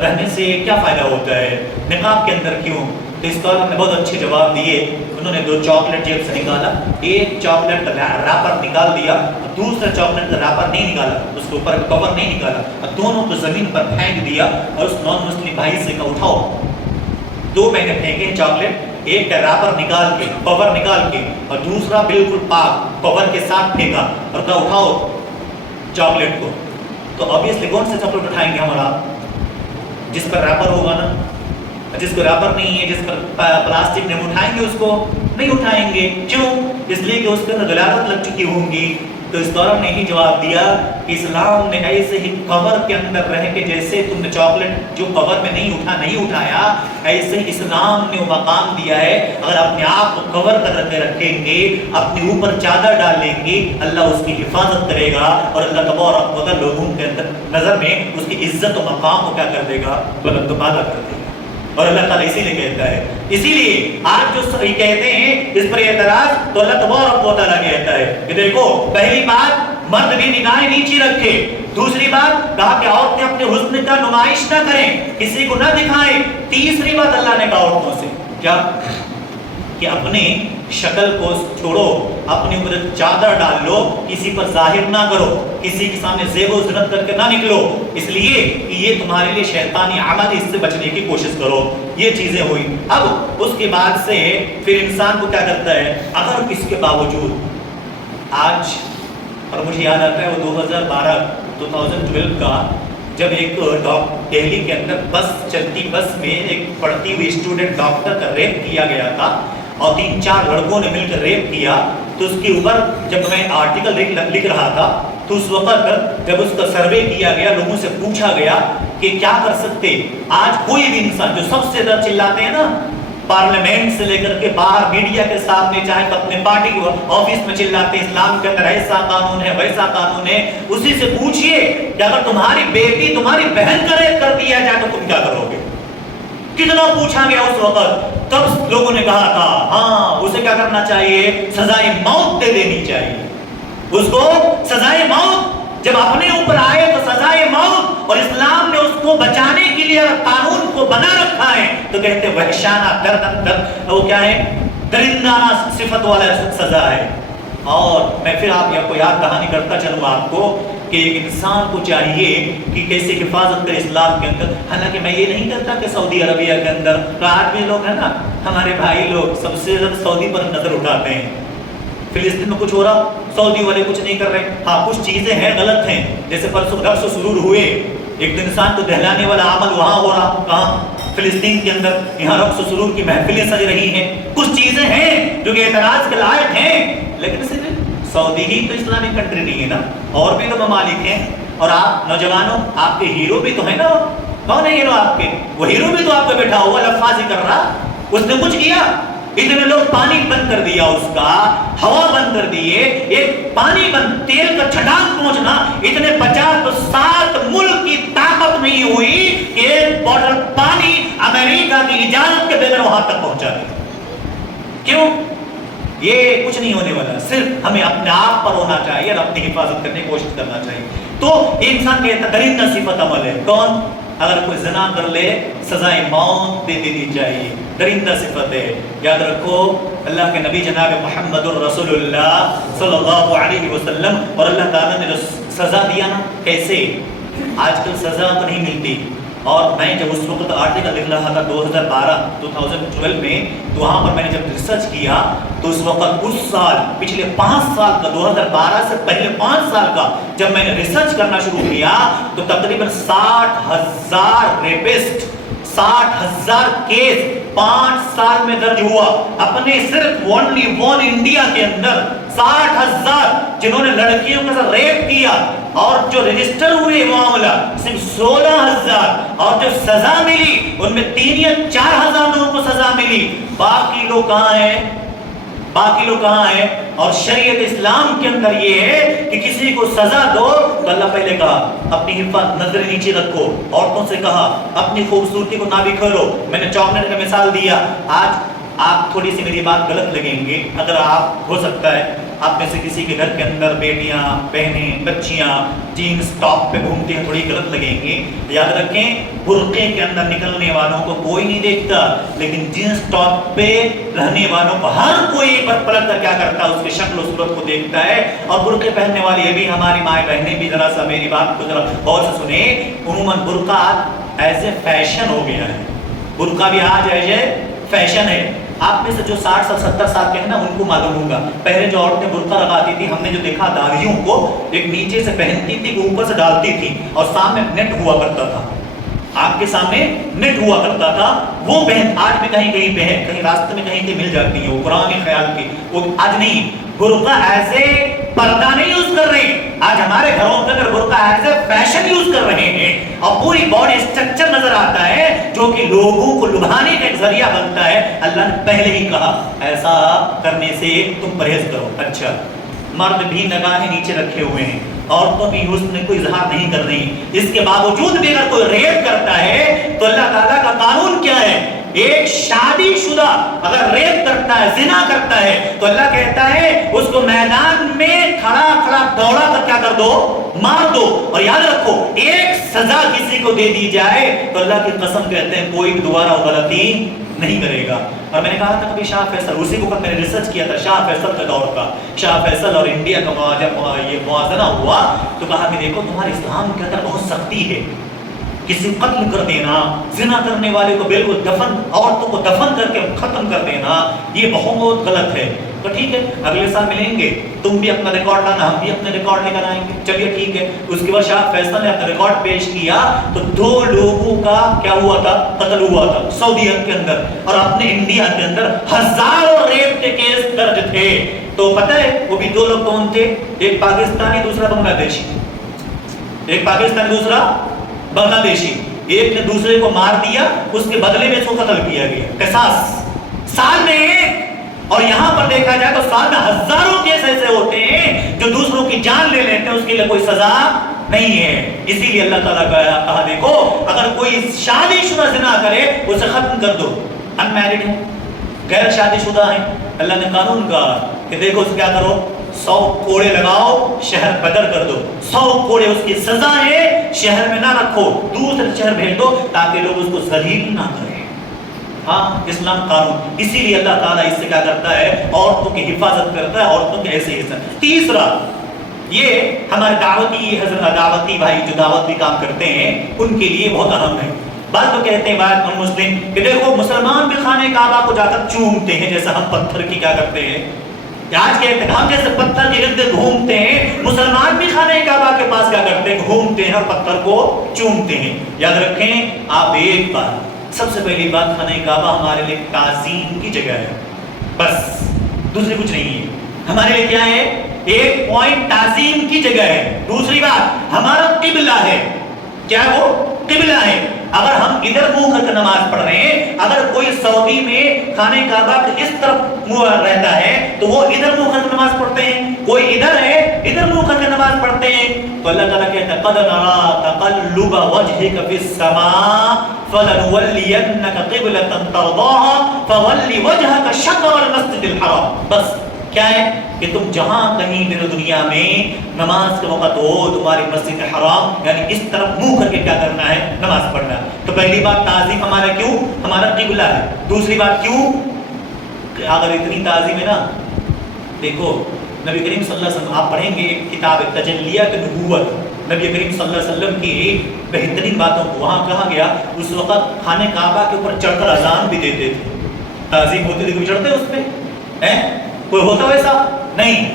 رہنے سے کیا فائدہ ہوتا ہے، نقاب کے اندر کیوں؟ تو اس پر نے بہت اچھے جواب دیے. انہوں نے 2 چاکلیٹ جیب سے نکالا، ایک چاکلیٹ کا ریپر نکال دیا اور دوسرا چاکلیٹ کا ریپر نہیں نکالا، اس کے اوپر کور نہیں نکالا، اور دونوں کو زمین پر پھینک دیا اور اس نان مسلم بھائی سے کہا اٹھاؤ. 2 میں نے پھینکے چاکلیٹ، ایک کا ریپر نکال کے کور نکال کے اور دوسرا بالکل پاک کور کے ساتھ پھینکا اور کہا اٹھاؤ چاکلیٹ کو. تو obviously کون سے چاکلیٹ اٹھائیں گے ہمارا؟ جس پر ریپر ہوگا نا. جس کو ریپر نہیں ہے، جس پر پلاسٹک نہیں، اٹھائیں گے اس کو؟ نہیں اٹھائیں گے. کیوں؟ اس لیے کہ اس کے اندر غلاظت لگ چکی ہوں گی. تو اس دوران نے ہی جواب دیا کہ اسلام نے ایسے ہی کور کے اندر رہ کے، جیسے تم نے چاکلیٹ جو کور میں نہیں اٹھایا، ایسے ہی اسلام نے وہ مقام دیا ہے. اگر اپنے آپ کو کور کر کے رکھیں گے، اپنے اوپر چادر ڈالیں گے، اللہ اس کی حفاظت کرے گا اور اللہ تبارک و تعالی لوگوں کے اندر نظر میں اس کی عزت و مقام کو کیا کر دے گا؟ بلند و بالا کر دے گا. اور اللہ تعالیٰ اسی لیے کہتا ہے، اسی لیے آج جو کہتے ہیں اس پر اعتراض، تو اللہ تبارک و تعالیٰ کہتا ہے کہ دیکھو، پہلی بات مرد بھی نگاہیں نیچی رکھے، دوسری بات کہا کہ عورتیں اپنے حسن کا نمائش نہ کریں، کسی کو نہ دکھائیں، تیسری بات اللہ نے کہا عورتوں سے کیا؟ کہ اپنی شکل کو چھوڑو، اپنے اوپر چادر ڈال لو، کسی پر ظاہر نہ کرو، کسی کے سامنے زیب و زینت کر کے نہ نکلو، اس لیے کہ یہ تمہارے لیے شیطانی عمل، اس سے بچنے کی کوشش کرو. یہ چیزیں ہوئی. اب اس کے بعد سے پھر انسان کو کیا کرتا ہے؟ اگر اس کے باوجود آج، اور مجھے یاد آتا ہے وہ 2012 کا، جب ایک دہلی کے اندر بس چلتی بس میں ایک پڑھتی ہوئی اسٹوڈنٹ ڈاکٹر کا ریپ کیا گیا تھا اور 3-4 لڑکوں نے مل کر ریپ کیا. تو اس کے اوپر جب میں آرٹیکل لکھ رہا تھا تو اس وقت جب اس کا سروے کیا گیا، لوگوں سے پوچھا گیا کہ کیا کر سکتے. آج کوئی بھی انسان جو سب سے زیادہ چلاتے ہیں نا، پارلیمنٹ سے لے کر کے باہر میڈیا کے سامنے، چاہے اپنے پارٹی کے آفس میں چلاتے ہیں اسلام کے اندر ایسا قانون ہے ویسا قانون ہے، اسی سے پوچھئے کہ اگر تمہاری بیٹی تمہاری بہن کا ریپ کر دیا جائے تو تم کیا کرو گے؟ کتنا پوچھا گیا اس وقت. تب لوگوں نے کہا تھا ہاں اسے کیا کرنا چاہیے؟ سزائے موت دے دینی چاہیے، اس کو سزائے موت. جب اپنے اوپر آئے تو سزائے موت، اور اسلام نے اس کو بچانے کے لیے قانون کو بنا رکھا ہے. تو کہتے وحشانہ درد، وہ کیا ہے؟ درندانہ صفت والا سزا ہے. اور میں پھر آپ کو یاد کہانی کرتا چلوں آپ کو کہ ایک انسان کو چاہیے کہ کیسے حفاظت کرے اسلام کے اندر. حالانکہ میں یہ نہیں کہتا کہ سعودی عربیہ کے اندر آج بھی لوگ ہیں نا، ہمارے بھائی لوگ سب سے زیادہ سعودی پر نظر اٹھاتے ہیں. فلسطین میں کچھ ہو رہا، سعودی والے کچھ نہیں کر رہے. ہاں کچھ چیزیں ہیں غلط ہیں، جیسے پرسوں رقص و سرور ہوئے، ایک انسان کو دہلانے والا عمل وہاں ہو رہا، کہاں؟ فلسطین کے اندر. یہاں رقص و سرور کی محفلیں سج رہی ہیں. کچھ چیزیں ہیں جو کہ اعتراض کے لائق ہیں، لیکن صرف سعودی ہی تو اسلامک کنٹری نہیں ہے نا، اور بھی تو ممالک ہیں. اور آپ نوجوانوں، آپ کے ہیرو بھی تو ہیں نا. کون ہے ہیرو آپ کے؟ وہ ہیرو بھی تو آپ کو بیٹھا ہوا لفاظی کر رہا، اس نے کچھ کیا؟ اتنے لوگ پانی بند کر دیا، اس کا ہوا بند کر دیے، ایک پانی بند، تیل کا چھٹان پہنچنا، اتنے 50-60 ملک کی طاقت نہیں ہوئی کہ ایک بوتل پانی امریکہ کی اجازت کے بغیر وہاں تک پہنچا دے. کیوں؟ یہ کچھ نہیں ہونے والا. صرف ہمیں اپنے آپ پر ہونا چاہیے اور اپنی حفاظت کرنے کی کوشش کرنا چاہیے. تو انسان کے درندہ صفت عمل ہے. کون؟ اگر کوئی زنا کر لے سزائے موت دے دینی چاہیے. درندہ صفت ہے. یاد رکھو اللہ کے نبی جناب محمد الرسول اللہ صلی اللہ علیہ وسلم اور اللہ تعالیٰ نے جو سزا دیا نا، کیسے آج کل سزا تو نہیں ملتی. اور میں جب اس وقت آرٹیکل لکھ رہا تھا 2012 میں، تو وہاں پر میں نے جب ریسرچ کیا تو اس وقت اس سال، پچھلے 5 سال کا، 2012 سے پہلے 5 سال کا جب میں نے ریسرچ کرنا شروع کیا تو تقریباً 60,000 ریپسٹ، 60,000 کیس 5 سال میں درج ہوا. اپنے صرف اونلی ون انڈیا کے اندر 60,000 جنہوں نے لڑکیوں کے ساتھ ریپ کیا، اور جو رجسٹر ہوئے معاملہ صرف 16,000، اور جو سزا ملی ان میں 3 یا 4,000 لوگوں کو سزا ملی. باقی لوگ کہاں ہیں؟ باقی لوگ کہاں ہیں؟ اور شریعت اسلام کے اندر یہ ہے کہ کسی کو سزا دو تو اللہ پہلے کہا اپنی حفاظت نظر نیچے رکھو. عورتوں سے کہا اپنی خوبصورتی کو نہ بکھیرو. میں نے چاکلیٹ کا مثال دیا. آج آپ تھوڑی سی میری بات غلط لگیں گے، اگر آپ ہو سکتا ہے آپ میں سے کسی کے گھر کے اندر بیٹیاں، بہنیں، بچیاں جینس ٹاپ پہ گھومتے ہیں، تھوڑی غلط لگیں گے. یاد رکھیں برقعے کے اندر نکلنے والوں کو کوئی نہیں دیکھتا، لیکن جینس ٹاپ پہ رہنے والوں کو ہر کوئی پلٹ کر کیا کرتا ہے، اس کی شکل و صورت کو دیکھتا ہے. اور برقعے پہننے والی یہ بھی ہماری مائیں بہنیں بھی ذرا سا میری بات کو ذرا غور سے سنیں. عموماً برقع ایز اے فیشن ہو گیا ہے، برقع بھی آج ایز اے فیشن ہے. آپ میں سے جو 60 سال 70 سال کے ہیں نا ان کو معلوم ہوگا، پہلے جو عورتیں برقع لگاتی تھی ہم نے جو دیکھا داڑھیوں کو ایک نیچے سے پہنتی تھی، اوپر سے ڈالتی تھی اور سامنے نیٹ ہوا کرتا تھا، آپ کے سامنے نیٹ ہوا کرتا تھا. وہ بہن آج بھی کہیں کہیں پہ ہے، کہیں راستے میں کہیں مل جاتی ہے، وہ پرانے خیال کی. وہ آج نہیں، برقع ایسے پردہ نہیں یوز کر رہے ہیں. آج ہمارے گھروں کے اندر برقع ایسے فیشن یوز کر رہے ہیں اور پوری باڈی اسٹرکچر نظر آتا ہے جو کہ لوگوں کو لبھانے کا ایک ذریعہ بنتا ہے. اللہ نے پہلے ہی کہا ایسا کرنے سے تم پرہیز کرو. اچھا، مرد بھی نگاہیں نیچے رکھے ہوئے ہیں، عورتوں بھی حسن کو اظہار نہیں کر رہی. اس کے باوجود بھی اگر کوئی ریپ کرتا ہے تو اللہ تعالیٰ کا قانون کیا ہے؟ ایک شادی شدہ اگر ریپ کرتا ہے، زنا کرتا ہے تو اللہ کہتا ہے اس کو میدان میں کھڑا کھڑا دوڑا کر کیا کر دو، مار دو. اور یاد رکھو ایک سزا کسی کو دے دی جائے تو اللہ کی قسم کہتے ہیں کوئی بھی دوبارہ غلطی نہیں کرے گا. اور میں نے کہا تھا کبھی شاہ فیصل، اسی کو میں نے ریسرچ کیا تھا شاہ فیصل کا دور کا، شاہ فیصل اور انڈیا کا جب یہ موازنہ ہوا تو کہا کہ دیکھو تمہارے اسلام کے اندر بہت سختی ہے، کسی قتل کر دینا، زنا کرنے والے کو بالکل دفن، عورتوں کو دفن کر کے ختم کر دینا، یہ بہت غلط ہے. تو ٹھیک ہے اگلے سال ملیں گے، تم بھی اپنا ریکارڈ لانا، ہم بھی اپنے ریکارڈ لے کر آئیں گے. چلیے ٹھیک ہے. اس کے بعد شاہ فیصل نے اپنا ریکارڈ پیش کیا تو 2 لوگوں کا کیا ہوا تھا، قتل ہوا تھا سعودی عرب کے اندر. اور اپنے انڈیا کے اندر ہزاروں ریپ کے کیس درج تھے. تو پتہ ہے وہ بھی 2 لوگ کون تھے؟ ایک پاکستانی دوسرا بنگلہ دیشی. ایک پاکستانی دوسرا بنگلہ دیشی. ایک نے دوسرے کو مار دیا، اس کے بدلے میں اس کو قتل کیا گیا. قصاص سال میں ایک. اور یہاں پر دیکھا جائے تو سال میں ہزاروں کیس ایسے ہوتے ہیں جو دوسروں کی جان لے لیتے ہیں، اس کے لیے کوئی سزا نہیں ہے. اسی لیے اللہ تعالیٰ کا کہا دیکھو اگر کوئی شادی شدہ زنا کرے اسے ختم کر دو. ان میرڈ ہے، غیر شادی شدہ ہیں، اللہ نے قانون کہا کہ دیکھو اس کیا کرو، 100 کوڑے لگاؤ، شہر بدر کر دو. 100 کوڑے اس کی سزا ہے، شہر میں نہ رکھو، دوسرے شہر بھیج دو تاکہ لوگ اس کو ذلیل نہ کریں. ہاں اسلام قانون. اسی لیے اللہ تعالیٰ اس سے کیا کرتا ہے، عورتوں کی حفاظت کرتا ہے، عورتوں کے ایسے حصہ. تیسرا یہ ہمارے دعوتی بھائی جو دعوت بھی کام کرتے ہیں ان کے لیے بہت اہم ہے. بعض تو کہتے ہیں بعض مسلم کہ دیکھو مسلمان بھی خانہ کعبہ کو جا کر چومتے ہیں جیسے ہم پتھر کی کیا کرتے ہیں. آج کہتے ہیں ہم جیسے پتھر کے ارد گھومتے ہیں، مسلمان بھی خانہ کعبہ کے پاس کیا کرتے ہیں، گھومتے ہیں اور پتھر کو چومتے ہیں. یاد رکھیں آپ ایک بات، سب سے پہلی بات خانہ کعبہ ہمارے لیے تعظیم کی جگہ ہے، بس دوسری کچھ نہیں ہے. ہمارے لیے کیا ہے، ایک پوائنٹ تعظیم کی جگہ ہے. دوسری بات ہمارا قبلہ ہے. کیا وہ قبلہ ہے. اگر ہم ادھر منہ کر کے نماز پڑھ رہے ہیں، اگر کوئی سعودی میں خانہ کعبہ کے اس طرف منہ رہتا ہے تو وہ ادھر منہ کر کے نماز پڑھتے ہیں، کوئی ادھر ہے ادھر منہ کر کے نماز پڑھتے ہیں. تو اللہ تعالیٰ کہتا ہے قَدْ نَرَىٰ تَقَلُّبَ وَجْهِكَ فِي السَّمَاءِ فَلَنُوَلِّيَنَّكَ قِبْلَةً تَرْضَاهَا فَوَلِّ وَجْهَكَ شَطْرَ الْمَسْجِدِ الْحَرَامِ. بس کیا ہے کہ تم جہاں کہیں میرے دنیا میں نماز کا وقت ہو تمہاری مسجد حرام یعنی اس طرف منہ کر کے کیا کرنا ہے، نماز پڑھنا ہے. تو پہلی بات تعظیم ہمارا کیوں، ہمارا قبلہ ہے. دوسری بات کیوں، اگر اتنی تعظیم ہے نا، دیکھو نبی کریم صلی اللہ علیہ وسلم آپ پڑھیں گے کتاب تجلیات نبوت، نبی کریم صلی اللہ علیہ وسلم کی بہترین باتوں کو وہاں کہا گیا. اس وقت خانہ کعبہ کے اوپر چڑھ کر اذان بھی دیتے تھے. تعظیم ہوتی تھی، چڑھتے اس پہ کوئی ہوتا ویسا نہیں.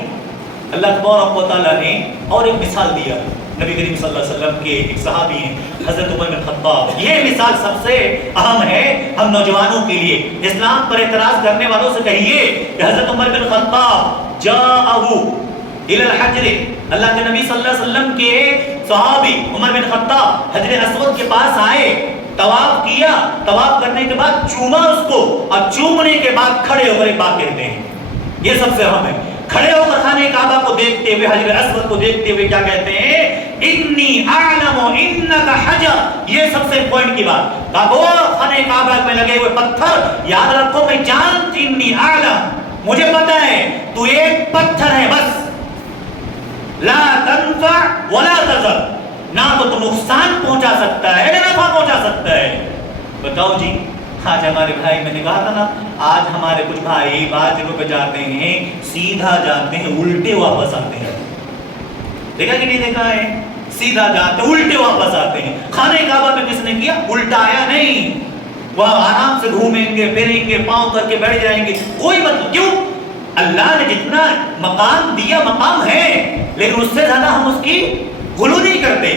اللہ تبارک و تعالیٰ نے اور ایک مثال دیا. نبی کریم صلی اللہ علیہ وسلم کے ایک صحابی ہیں حضرت عمر بن خطاب. یہ مثال سب سے اہم ہے ہم نوجوانوں کے لیے. اسلام پر اعتراض کرنے والوں سے کہیے کہ حضرت عمر بن خطاب جاءہ الی الحجر، اللہ کے نبی صلی اللہ علیہ وسلم کے صحابی عمر بن خطاب حجر اسود کے پاس آئے، طواف کیا، طواف کرنے کے بعد چوما اس کو، اور چومنے کے بعد کھڑے ہو کر ایک بات کہتے ہیں. یہ سب سے اہم ہے. کھڑے ہو کر خانہ کعبہ کو دیکھتے ہوئے، حجر اسود کو دیکھتے ہوئے کیا کہتے ہیں، انی اعلم انک حجر. یہ سب سے پوائنٹ کی بات. وہ خانہ کعبہ میں لگے ہوئے پتھر یاد رکھو، میں جانتی، انی اعلم مجھے پتا ہے تو ایک پتھر ہے بس، لا تنفع ولا تضر، نہ تو نقصان پہنچا سکتا ہے نہ نفع پہنچا سکتا ہے۔ بتاؤ جی، آج ہمارے بھائی، میں نے کہا تھا نا، آج ہمارے کچھ بھائی بعض جگہوں پہ جاتے ہیں، سیدھا جاتے ہیں، الٹے واپس آتے ہیں۔ دیکھا کہ نہیں دیکھا ہے؟ سیدھا جاتے ہیں، الٹے واپس آتے ہیں۔ خانہ کعبہ میں کس نے کیا؟ الٹا آیا نہیں، وہاں آرام سے گھومیں گے، پھریں گے، پاؤں کر کے بیٹھ جائیں گے، کوئی مطلب۔ کیوں؟ اللہ نے جتنا مقام دیا مقام ہے، لیکن اس سے زیادہ ہم اس کی غلو نہیں کرتے۔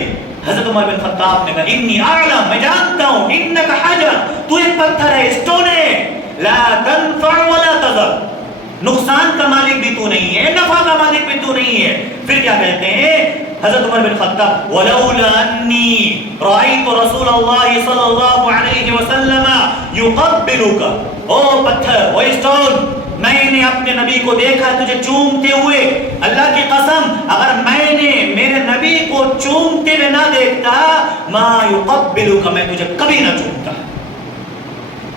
حضرت عمر بن خطاب نے کہا انی اعلم، میں جانتا ہوں، انک حجر، تو ایک پتھر ہے، اسٹون ہے، لا تنفع ولا تضر، نقصان کا مالک بھی تو نہیں ہے، نفع کا مالک بھی تو نہیں ہے۔ پھر کیا کہتے ہیں حضرت عمر بن خطاب، ولولا انی رأیت رسول اللہ صلی اللہ علیہ وسلم یقبلک، او پتھر، او اسٹون، میں نے اپنے نبی کو دیکھا تجھے چومتے ہوئے، اللہ کی قسم اگر میں نے میرے نبی کو چومتے ہوئے نہ دیکھتا، ما یقبلک، میں تجھے کبھی نہ چومتا۔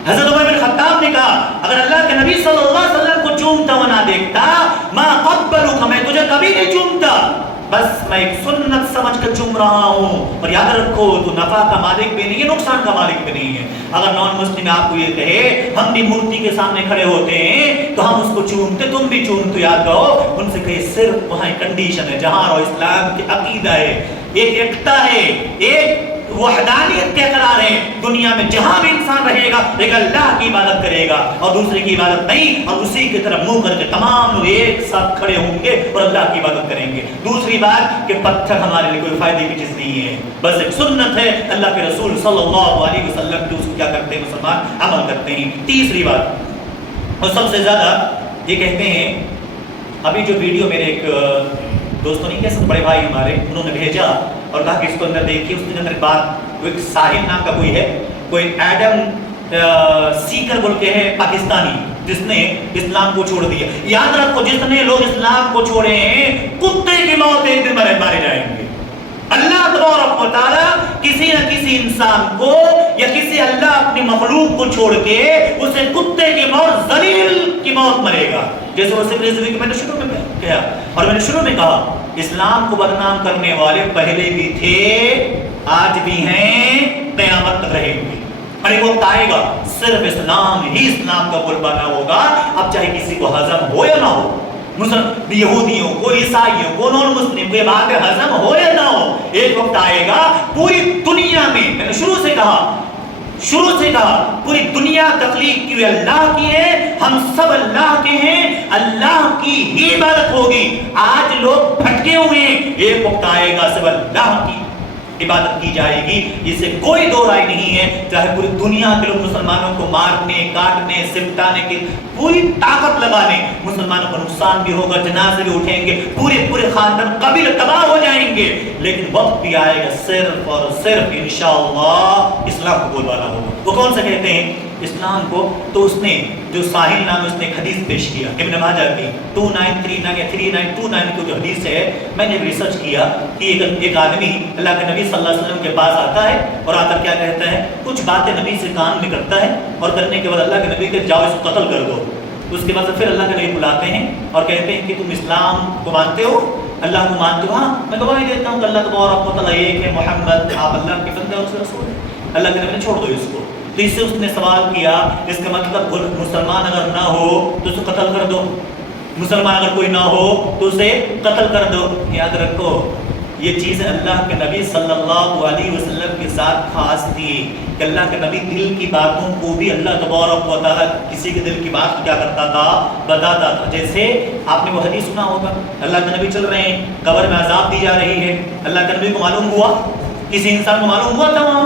حضرت عمر بن خطاب نے کہا اگر اللہ کے نبی صلی اللہ علیہ وسلم کو چومتا ہوا نہ دیکھتا، ما قبلک، میں تجھے کبھی نہیں چومتا، بس میں ایک سنت سمجھ کر چوم رہا ہوں۔ اور یاد رکھو تو نفع کا مالک بھی نہیں ہے، نقصان کا مالک بھی نہیں ہے۔ اگر نان مسلم آپ کو یہ کہے ہم بھی مورتی کے سامنے کھڑے ہوتے ہیں تو ہم اس کو چومتے، تم بھی چوم، تو یاد رہو ان سے کہے صرف وہاں کنڈیشن ہے جہاں اور اسلام کی عقیدہ ہے، ایک ایکتا ہے، ایک وحدانیت کے قرار ہے، دنیا میں جہاں بھی انسان رہے گا لیکن اللہ کی عبادت کرے گا اور دوسرے کی عبادت نہیں، اور اسی کی طرف منہ کر کے تمام لوگ ایک ساتھ کھڑے ہوں گے اور اللہ کی عبادت کریں گے۔ دوسری بات کہ پتھر ہمارے لیے کوئی فائدے کی چیز نہیں ہے، بس ایک سنت ہے، اللہ کے رسول صلی اللہ علیہ وسلم کی، اس کو کیا کرتے ہیں مسلمان؟ عمل کرتے ہیں۔ تیسری بات، اور سب سے زیادہ یہ کہتے ہیں، ابھی جو ویڈیو میرے ایک دوستوں نہیں کہہ سکتے، بڑے بھائی ہمارے، انہوں نے بھیجا اور کہا کہ اس کو اندر دیکھیے، اس نے اندر بات، ایک ساحل نام کا کوئی ہے، کوئی ایڈم سیکر بول کے ہے پاکستانی، جس نے اسلام کو چھوڑ دیا۔ یاد رکھو جتنے لوگ اسلام کو چھوڑے ہیں کتے کی موت ایک دن مارے جائیں گے۔ اللہ تبارک و تعالی کسی نہ کسی انسان کو یا کسی اللہ اپنی مخلوق کو چھوڑ کے اسے کتے کی موت، ذلیل کی موت مرے گا۔ جیسے وہ سبھی زندگی میں نے شروع میں کہا، اور میں نے شروع میں کہا اسلام کو بدنام کرنے والے پہلے بھی تھے، آج بھی ہیں، قیامت تک رہیں گے۔ اور ایک وقت آئے گا صرف اسلام ہی اسلام کا بولبالا ہوگا، اب چاہے کسی کو ہضم ہو یا نہ ہو، یہودیوں کو، عیسائیوں کو، نان مسلم کو یہ بات ہضم ہو یا نہ ہو، ایک وقت آئے گا پوری دنیا میں نے شروع سے کہا پوری دنیا تخلیق کی ہوئی اللہ کی ہے، ہم سب اللہ کے ہیں، اللہ کی ہی عبادت ہوگی۔ آج لوگ بھٹکے ہوئے ہیں، ایک وقت آئے گا سب اللہ کی عبادت کی جائے گی، اس سے کوئی دو رائے نہیں ہے۔ چاہے پوری دنیا کے لوگ مسلمانوں کو مارنے، کاٹنے، سمٹانے کی پوری طاقت لگانے، مسلمانوں کو نقصان بھی ہوگا، جنازے بھی اٹھیں گے، پورے خاندان قبیلے تباہ ہو جائیں گے، لیکن وقت بھی آئے گا صرف اور صرف انشاءاللہ اسلام کو بولوانا ہوگا۔ وہ کون سے کہتے ہیں اسلام کو؟ تو اس نے جو ساحل نام، اس نے ایک حدیث پیش کیا ابن ماجہ کی 2939 یا 3929 کی جو حدیث ہے، میں نے ریسرچ کیا کہ ایک آدمی اللہ کے نبی صلی اللہ علیہ وسلم کے پاس آتا ہے اور آ کر کیا کہتا ہے، کچھ باتیں نبی سے کان میں کرتا ہے اور کرنے کے بعد اللہ کے نبی کہ جاؤ اس کو قتل کر دو۔ اس کے بعد پھر اللہ کے نبی بلاتے ہیں اور کہتے ہیں کہ تم اسلام کو مانتے ہو، اللہ کو مانتے ہو؟ ہاں، میں گواہی دیتا ہوں کہ اللہ تبارک و تعالیٰ ایک ہے، محمد آپ اللہ کے بندے اور اس کے رسول ہیں۔ اللہ کے نبی نے چھوڑ دو اس کو۔ تو اس سے اس نے سوال کیا، اس کا مطلب مسلمان اگر نہ ہو تو اسے قتل کر دو، مسلمان اگر کوئی نہ ہو تو اسے قتل کر دو۔ یاد رکھو یہ چیز اللہ کے نبی صلی اللہ علیہ وسلم کے ساتھ خاص تھی کہ اللہ کے نبی دل کی باتوں کو بھی اللہ تبارک و تعالیٰ کسی کے دل کی بات کو کیا کرتا تھا؟ بتاتا تھا۔ جیسے آپ نے وہ حدیث سنا ہوگا، اللہ کے نبی چل رہے ہیں، قبر میں عذاب دی جا رہی ہے، اللہ کے نبی کو معلوم ہوا، کسی انسان کو معلوم ہوا تھا، وہاں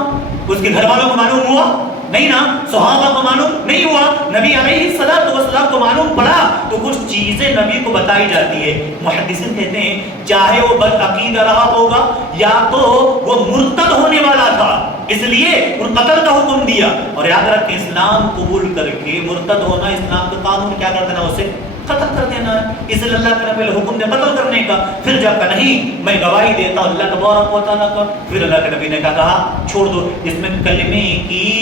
اس کے گھر والوں کو معلوم ہوا نہیں نا، صحابہ کو معلوم نہیں ہوا، نبی علیہ السلام کو معلوم پڑا تو کچھ چیزیں نبی کو بتائی جاتی ہے۔ محدثین کہتے ہیں چاہے وہ بد عقیدہ رہا ہوگا یا تو وہ مرتد ہونے والا تھا، اس لیے ان قتل کا حکم دیا۔ اور یاد رکھیں اسلام قبول کر کے مرتد ہونا اسلام کا قانون کیا کرتا ہے، اسے قتل کر دینا ہے. اس لیے اللہ تعالیٰ پہلے حکم دے قتل کرنے کا, پھر جب کہا نہیں میں گواہی دیتا ہوں اللہ تبارک و تعالیٰ کا, پھر اللہ کے نبی نے کہا چھوڑ دو. اس میں کلمے کی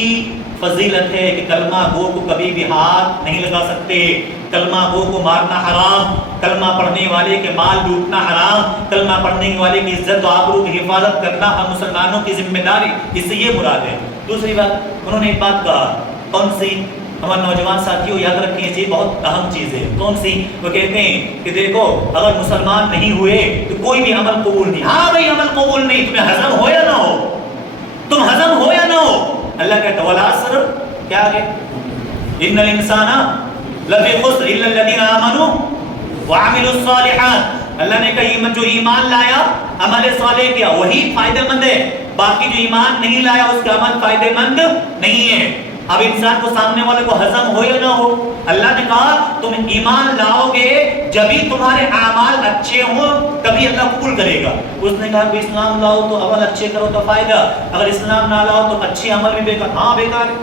فضیلت ہے کہ کلمہ گو کو کبھی بھی ہاتھ نہیں لگا سکتے, کلمہ گو کو مارنا حرام, کلمہ پڑھنے والے کے مال لوٹنا حرام, کلمہ پڑھنے والے کی عزت و آبرو کی حفاظت کرنا ہم مسلمانوں کی ذمہ داری, اس سے یہ مراد ہے. دوسری بات انہوں نے ایک بات کہا, کون سی؟ ہمارے نوجوان ساتھیوں یاد رکھیں یہ بہت اہم چیز ہے. کون سی؟ وہ کہتے ہیں کہ دیکھو اگر مسلمان نہیں ہوئے تو کوئی بھی عمل قبول نہیں. ہاں بھائی عمل قبول نہیں, تمہیں ہضم ہو یا نہ ہو, تم ہضم ہو یا نہ ہو. اللہ کہتا ہے والعصر, کیا آگے؟ ان الانسان لفی خسر الا الذین آمنوا وعملوا الصالحات. اللہ نے کہا جو ایمان لایا عمل صالح کیا وہی فائدہ مند ہے, باقی جو ایمان نہیں لایا اس کا عمل فائدہ مند نہیں ہے. اب انسان کو سامنے والے کو ہضم ہو یا نہ ہو, اللہ نے کہا تم ایمان لاؤ گے جبھی تمہارے اعمال اچھے ہوں تبھی اللہ قبول کرے گا. اس نے کہا کہ اسلام لاؤ تو عمل اچھے کرو تو فائدہ, اگر اسلام نہ لاؤ تو اچھے عمل بھی بیکار. ہاں بیکار ہے,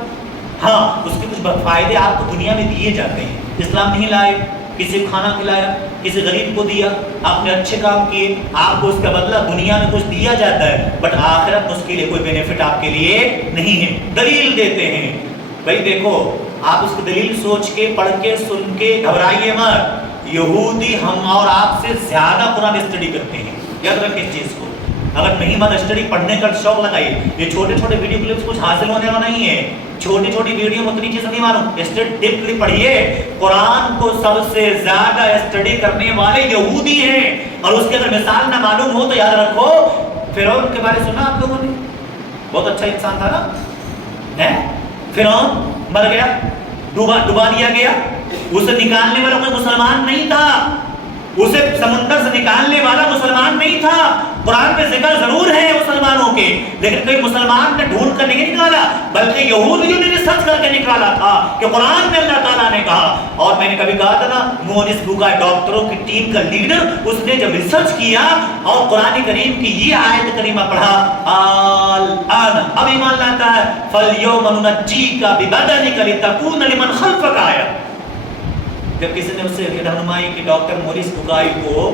ہاں اس کے کچھ فائدے آپ کو دنیا میں دیے جاتے ہیں. اسلام نہیں لائے, کسی کو کھانا کھلایا, کسی غریب کو دیا, آپ نے اچھے کام کیے, آپ کو اس کا بدلہ دنیا میں کچھ دیا جاتا ہے, بٹ آخرت اس کے لیے کوئی بینیفٹ آپ کے لیے نہیں ہے. دلیل دیتے ہیں بھائی دیکھو, آپ اس کی دلیل سوچ کے پڑھ کے سن کے گھبرائیے مت. یہودی ہم اور آپ سے زیادہ قرآن اسٹڈی کرتے ہیں, یاد رکھیں اس چیز کو. اگر نہیں مت اسٹڈی پڑھنے کا شوق لگائیے. یہ چھوٹے چھوٹے ویڈیو کلپس کچھ حاصل ہونے والا نہیں ہے, چھوٹی چھوٹی ویڈیو میں اتنی چیزیں نہیں معلوم. اسٹڈی ڈیپلی پڑھیے. قرآن کو سب سے زیادہ اسٹڈی کرنے والے یہودی ہیں, اور اس کی اگر مثال نہ معلوم ہو تو یاد رکھو فرعون کے بارے سنا آپ لوگوں نے, بہت اچھا انسان تھا نا. فرعون مر گیا, ڈوبا دیا گیا, اسے نکالنے والا کوئی مسلمان نہیں تھا, اسے سمندر سے نکالنے والا مسلمان نہیں تھا. قرآن میں ذکر ضرور ہے مسلمانوں کے, لیکن کوئی مسلمان نے ڈھونڈ کر نہیں نکالا, بلکہ یہودیوں نے ریسرچ کر کے نکالا تھا کہ قرآن میں اللہ تعالیٰ نے کہا. اور میں نے کبھی کہا تھا نا, مونس بوکا ڈاکٹروں کی ٹیم کا لیڈر, اس نے جب ریسرچ کیا اور قرآن کریم کی یہ آیت کریمہ پڑھا, الآن اب ایمان لاتا ہے, فَالْيَوْمَ نُنَجِّيكَ بِبَدَنِكَ لِتَكُونَ لِمَنْ خَلْفَكَ آیا. جب کسی نے اس سے رہنمائی کی ڈاکٹر مورس بوکائی کو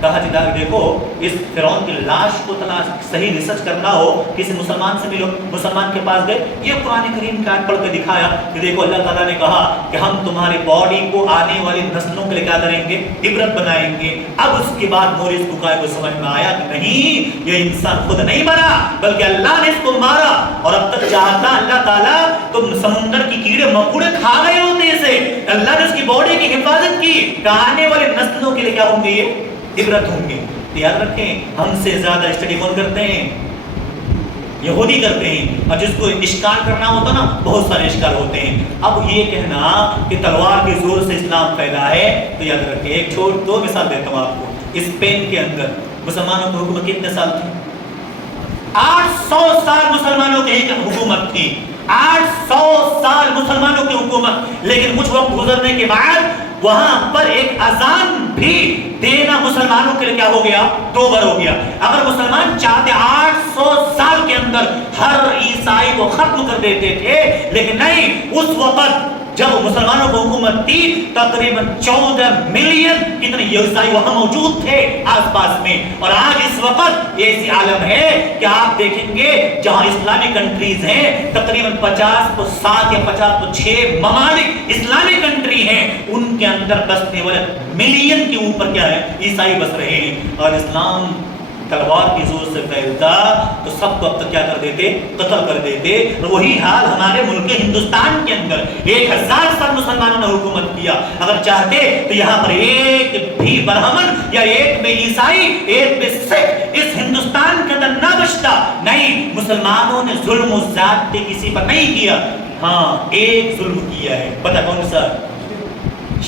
کہا جدا دیکھو اس فرعون کی لاش کو تلاش صحیح ریسرچ کرنا ہو, کسی مسلمان سے ملو. مسلمان کے پاس گئے, یہ قرآن کریم کا آیت پڑھ کے دکھایا کہ دیکھو اللہ تعالیٰ نے کہا کہ ہم تمہاری باڈی کو آنے والی نسلوں کے لیے کیا کریں گے, عبرت بنائیں گے. اب اس کے بعد مورس بوکائی کو سمجھ میں آیا کہ نہیں, یہ انسان خود نہیں مرا بلکہ اللہ نے اس کو مارا, اور اب تک چاہتا اللہ تعالیٰ تو سمندر کی کیڑے مکوڑے کھا گئے ہوتے اسے, اللہ نے اس کی باڈی کی حفاظت کی کہ آنے والی نسلوں کے لیے کیا ہوں گے, یہ عبرت ہوں گے. یاد رکھیں ہم سے زیادہ اسٹڈی کون کرتے ہیں, یہودی کرتے ہیں, اور جس کو اشکال کرنا ہوتا نا بہت سارے اشکال ہوتے ہیں. اب یہ کہنا کہ تلوار کے زور سے اسلام پیدا ہے, تو یاد رکھیں ایک دو مثال دیتا ہوں آپ کو. اسپین کے اندر مسلمانوں کی حکومت کتنے سال تھی؟ 800 سال مسلمانوں کی حکومت تھی, 800 سال مسلمانوں کی حکومت. لیکن کچھ وقت گزرنے کے بعد وہاں پر ایک اذان بھی دینا مسلمانوں کے لیے کیا ہو گیا, دوبر ہو گیا. اگر مسلمان چاہتے 800 سال کے اندر ہر عیسائی کو ختم کر دیتے تھے, لیکن نہیں, اس وقت جب مسلمانوں کو حکومت تھی تقریباً 14 ملین کتنے عیسائی وہاں موجود تھے آس پاس میں. اور آج اس وقت ایسی عالم ہے کہ آپ دیکھیں گے جہاں اسلامی کنٹریز ہیں تقریباً 50-7 یا 50-6 ممالک اسلامی کنٹری ہیں, ان کے اندر بسنے والے ملین کے اوپر کیا ہے, عیسائی بس رہے ہیں. اور اسلام تلوار کی زور سے پھیلتا تو سب کو اب تک کیا کر دیتے, قتل کر دیتے. اور وہی حال ہمارے ملک ہندوستان کے اندر 1000 سال مسلمانوں نے حکومت کیا. اگر چاہتے تو یہاں پر ایک بھی برہمن یا ایک بھی عیسائی, ایک بھی سکھ اس ہندوستان کے اندر نہ بچتا. نہیں, مسلمانوں نے ظلم و زیادتی کسی پر نہیں کیا. ہاں ایک ظلم کیا ہے, پتہ کون سا,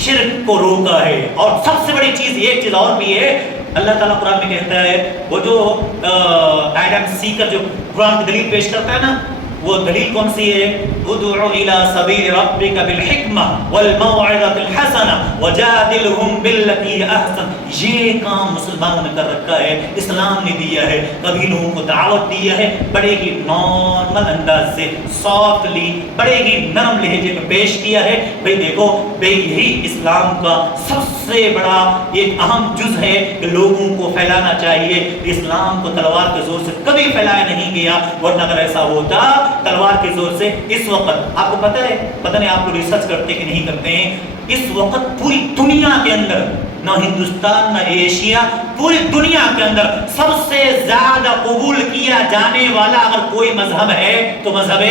شرک کو روکا ہے. اور سب سے بڑی چیز ایک چیز اور بھی ہے, اللہ تعالیٰ قرآن میں کہتا ہے, وہ جو ایڈم سیکر جو قرآن کی دلیل پیش کرتا ہے نا, وہ دلیل کون سی ہے, ادعو الی سبیل ربک بالحکمہ والموعظۃ الحسنہ وجادلہم باللتی ہی احسن. یہ کام مسلمانوں نے کر رکھا ہے، اسلام نے دیا ہے، کبھی لوگوں کو دعوت دیا ہے، بڑے ہی نارمل انداز سے، سافٹلی، بڑے ہی نرم لہجے میں پیش کیا ہے۔ بھئی دیکھو بھئی یہی اسلام کا سب سے بڑا ایک اہم جز ہے کہ لوگوں کو پھیلانا چاہیے۔ اسلام کو تلوار کے زور سے کبھی پھیلایا نہیں گیا، ورنہ اگر ایسا ہوتا تلوار کے زور سے اس وقت، آپ کو پتہ ہے، پتہ نہیں آپ لوگ ریسرچ کرتے کہ نہیں کرتے ہیں، اس وقت پوری دنیا کے اندر، نہ ہندوستان نہ ایشیا، پوری دنیا کے اندر سب سے زیادہ قبول کیا جانے والا اگر کوئی مذہب ہے تو مذہب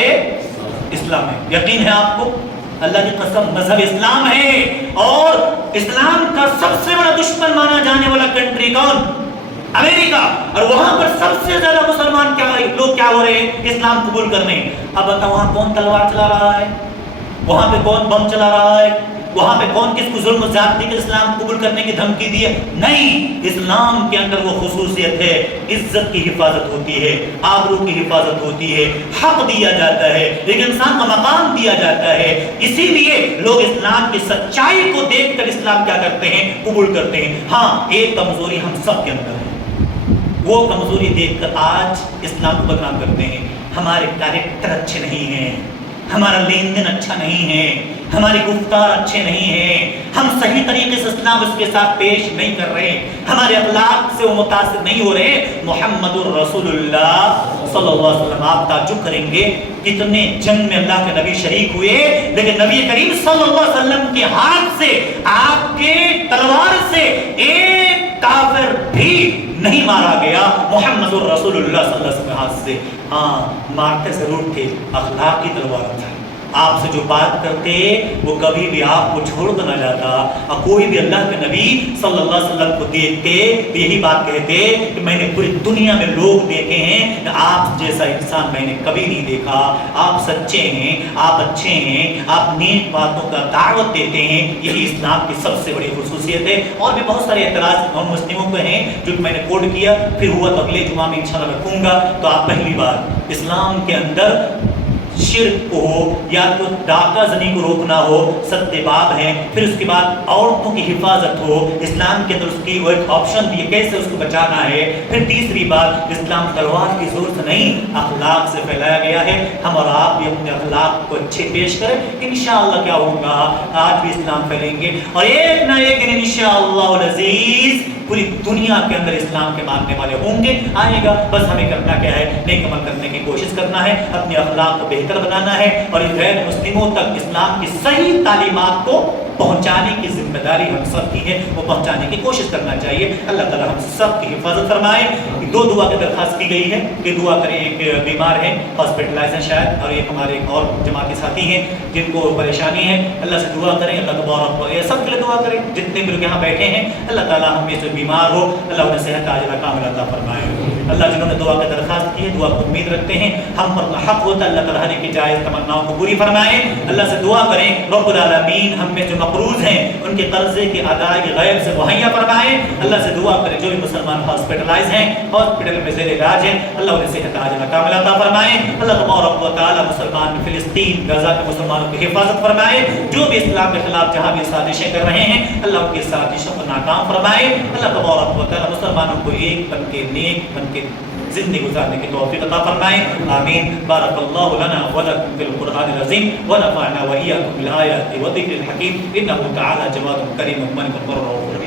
اسلام ہے۔ یقین ہے آپ کو؟ اللہ کی قسم مذہب اسلام ہے۔ اور اسلام کا سب سے بڑا دشمن مانا جانے والا کنٹری کون؟ امریکہ۔ اور وہاں پر سب سے زیادہ مسلمان لوگ کیا ہو رہے ہیں؟ اسلام قبول کرنے۔ اب بتاؤ وہاں کون تلوار چلا رہا ہے؟ وہاں پہ کون بم چلا رہا ہے؟ وہاں پہ کون کس کو ظلم و زیادتی کے اسلام قبول کرنے کی دھمکی دی ہے؟ نہیں، اسلام کے اندر وہ خصوصیت ہے، عزت کی حفاظت ہوتی ہے، آبرو کی حفاظت ہوتی ہے، حق دیا جاتا ہے، ایک انسان کا مقام دیا جاتا ہے۔ اسی لیے لوگ اسلام کی سچائی کو دیکھ کر اسلام کیا کرتے ہیں؟ قبول کرتے ہیں۔ ہاں ایک کمزوری ہم سب کے اندر ہے، وہ کمزوری دیکھ کر آج اسلام کو بدنام کرتے ہیں۔ ہمارے کیریکٹر اچھے نہیں ہیں، ہمارا لین دین اچھا نہیں ہے، ہماری گفتار اچھے نہیں ہیں، ہم صحیح طریقے سے اسلام اس کے ساتھ پیش نہیں کر رہے، ہمارے اخلاق سے وہ متاثر نہیں ہو رہے۔ محمد الرسول اللہ صلی اللہ علیہ وسلم، آپ تعجب کریں گے کتنے جنگ میں اللہ کے نبی شریک ہوئے، لیکن نبی کریم صلی اللہ علیہ وسلم کے ہاتھ سے، آپ کے تلوار سے ایک کافر بھی نہیں مارا گیا محمد الرسول اللہ صلی اللہ علیہ وسلم کے ہاتھ سے۔ ہاں مارتے ضرور تھے، اخلاقی تلوار تھا، آپ سے جو بات کرتے وہ کبھی بھی آپ کو چھوڑ کر نہ جاتا۔ اور کوئی بھی اللہ کے نبی صلی اللہ علیہ وسلم کو دیکھتے تو یہی بات کہتے کہ میں نے پوری دنیا میں لوگ دیکھے ہیں کہ آپ جیسا انسان میں نے کبھی نہیں دیکھا، آپ سچے ہیں، آپ اچھے ہیں، آپ نیک باتوں کا دعوت دیتے ہیں، یہی اسلام کی سب سے بڑی خصوصیت ہے۔ اور بھی بہت سارے اعتراض نون مسلموں کو ہیں جو کہ میں نے کوڈ کیا، پھر ہوا تو اگلے جمعہ میں انشاءاللہ رکھوں گا۔ تو آپ پہلی بات، اسلام کے اندر شرک کو ہو یا تو ڈاکہ زنی کو روکنا ہو، سد باب ہے۔ پھر اس کے بعد عورتوں کی حفاظت ہو، اسلام کے اندر اس کی وہ ایک آپشن دی ہے کیسے اس کو بچانا ہے۔ پھر تیسری بات، اسلام تلوار کی زور سے نہیں اخلاق سے پھیلایا گیا ہے۔ ہم اور آپ بھی اپنے اخلاق کو اچھے پیش کریں، انشاءاللہ کیا ہوگا، آج بھی اسلام پھیلیں گے، اور ایک نہ ایک دن انشاءاللہ العزیز پوری دنیا کے اندر اسلام کے ماننے والے ہوں گے، آئے گا۔ بس ہمیں کرنا کیا ہے؟ نیک عمل کرنے کی کوشش کرنا ہے، اپنے اخلاق کو بہتر بنانا ہے، اور غیر مسلموں تک اسلام کی صحیح تعلیمات کو پہنچانے کی ذمہ داری ہم سب کی ہے، وہ پہنچانے کی کوشش کرنا چاہیے۔ اللہ تعالیٰ ہم سب کی حفاظت فرمائے۔ دو دعا کی درخواست کی گئی ہے کہ دعا کریں، ایک بیمار ہے، ہاسپٹلائز ہیں شاید، اور ایک ہمارے ایک اور جماعتی ساتھی ہیں جن کو پریشانی ہے، اللہ سے دعا کریں، اللہ تبارک سب کے لیے دعا کریں، جتنے بھی لوگ یہاں بیٹھے ہیں، اللہ تعالیٰ ہم میں سے بیمار ہو اللہ انہیں صحت عاجلہ کاملہ عطا فرمائے۔ اللہ جنہوں نے دعا کی درخواست کی ہے، دعا کو امید رکھتے ہیں ہم پر حق ہوتا ہے، اللہ تعالیٰ ہر ایک کی جائز تمناؤں کو پوری فرمائے۔ اللہ سے دعا کریں رب العالمین ہم میں جو مقروض ہیں ان کے قرضے کی ادائیگی غیب سے مہیا فرمائے۔ اللہ سے دعا کریں جو بھی مسلمان ہاسپٹلائز ہیں، ہاسپٹل میں زیر علاج ہیں، اللہ انہیں صحت عاجلہ کاملہ عطا فرمائے۔ اللہ تبارک و تعالیٰ مسلمان فلسطین غزہ کے مسلمانوں کی حفاظت فرمائے، جو بھی اسلام کے خلاف جہاں بھی سازشیں کر رہے ہیں اللہ ان کی سازشوں کو ناکام فرمائے۔ اللہ تبارک و تعالیٰ مسلمانوں کو ایک بن کے نیک بن کے زندگی گزارنے کی توفیق عطا فرمائے، آمین۔ بارک اللہ لنا ولکم فی القرآن العظیم ونفعنا وإیاکم بالآیات والذکر الحکیم، انہ تعالی جواد کریم من غفور رحیم۔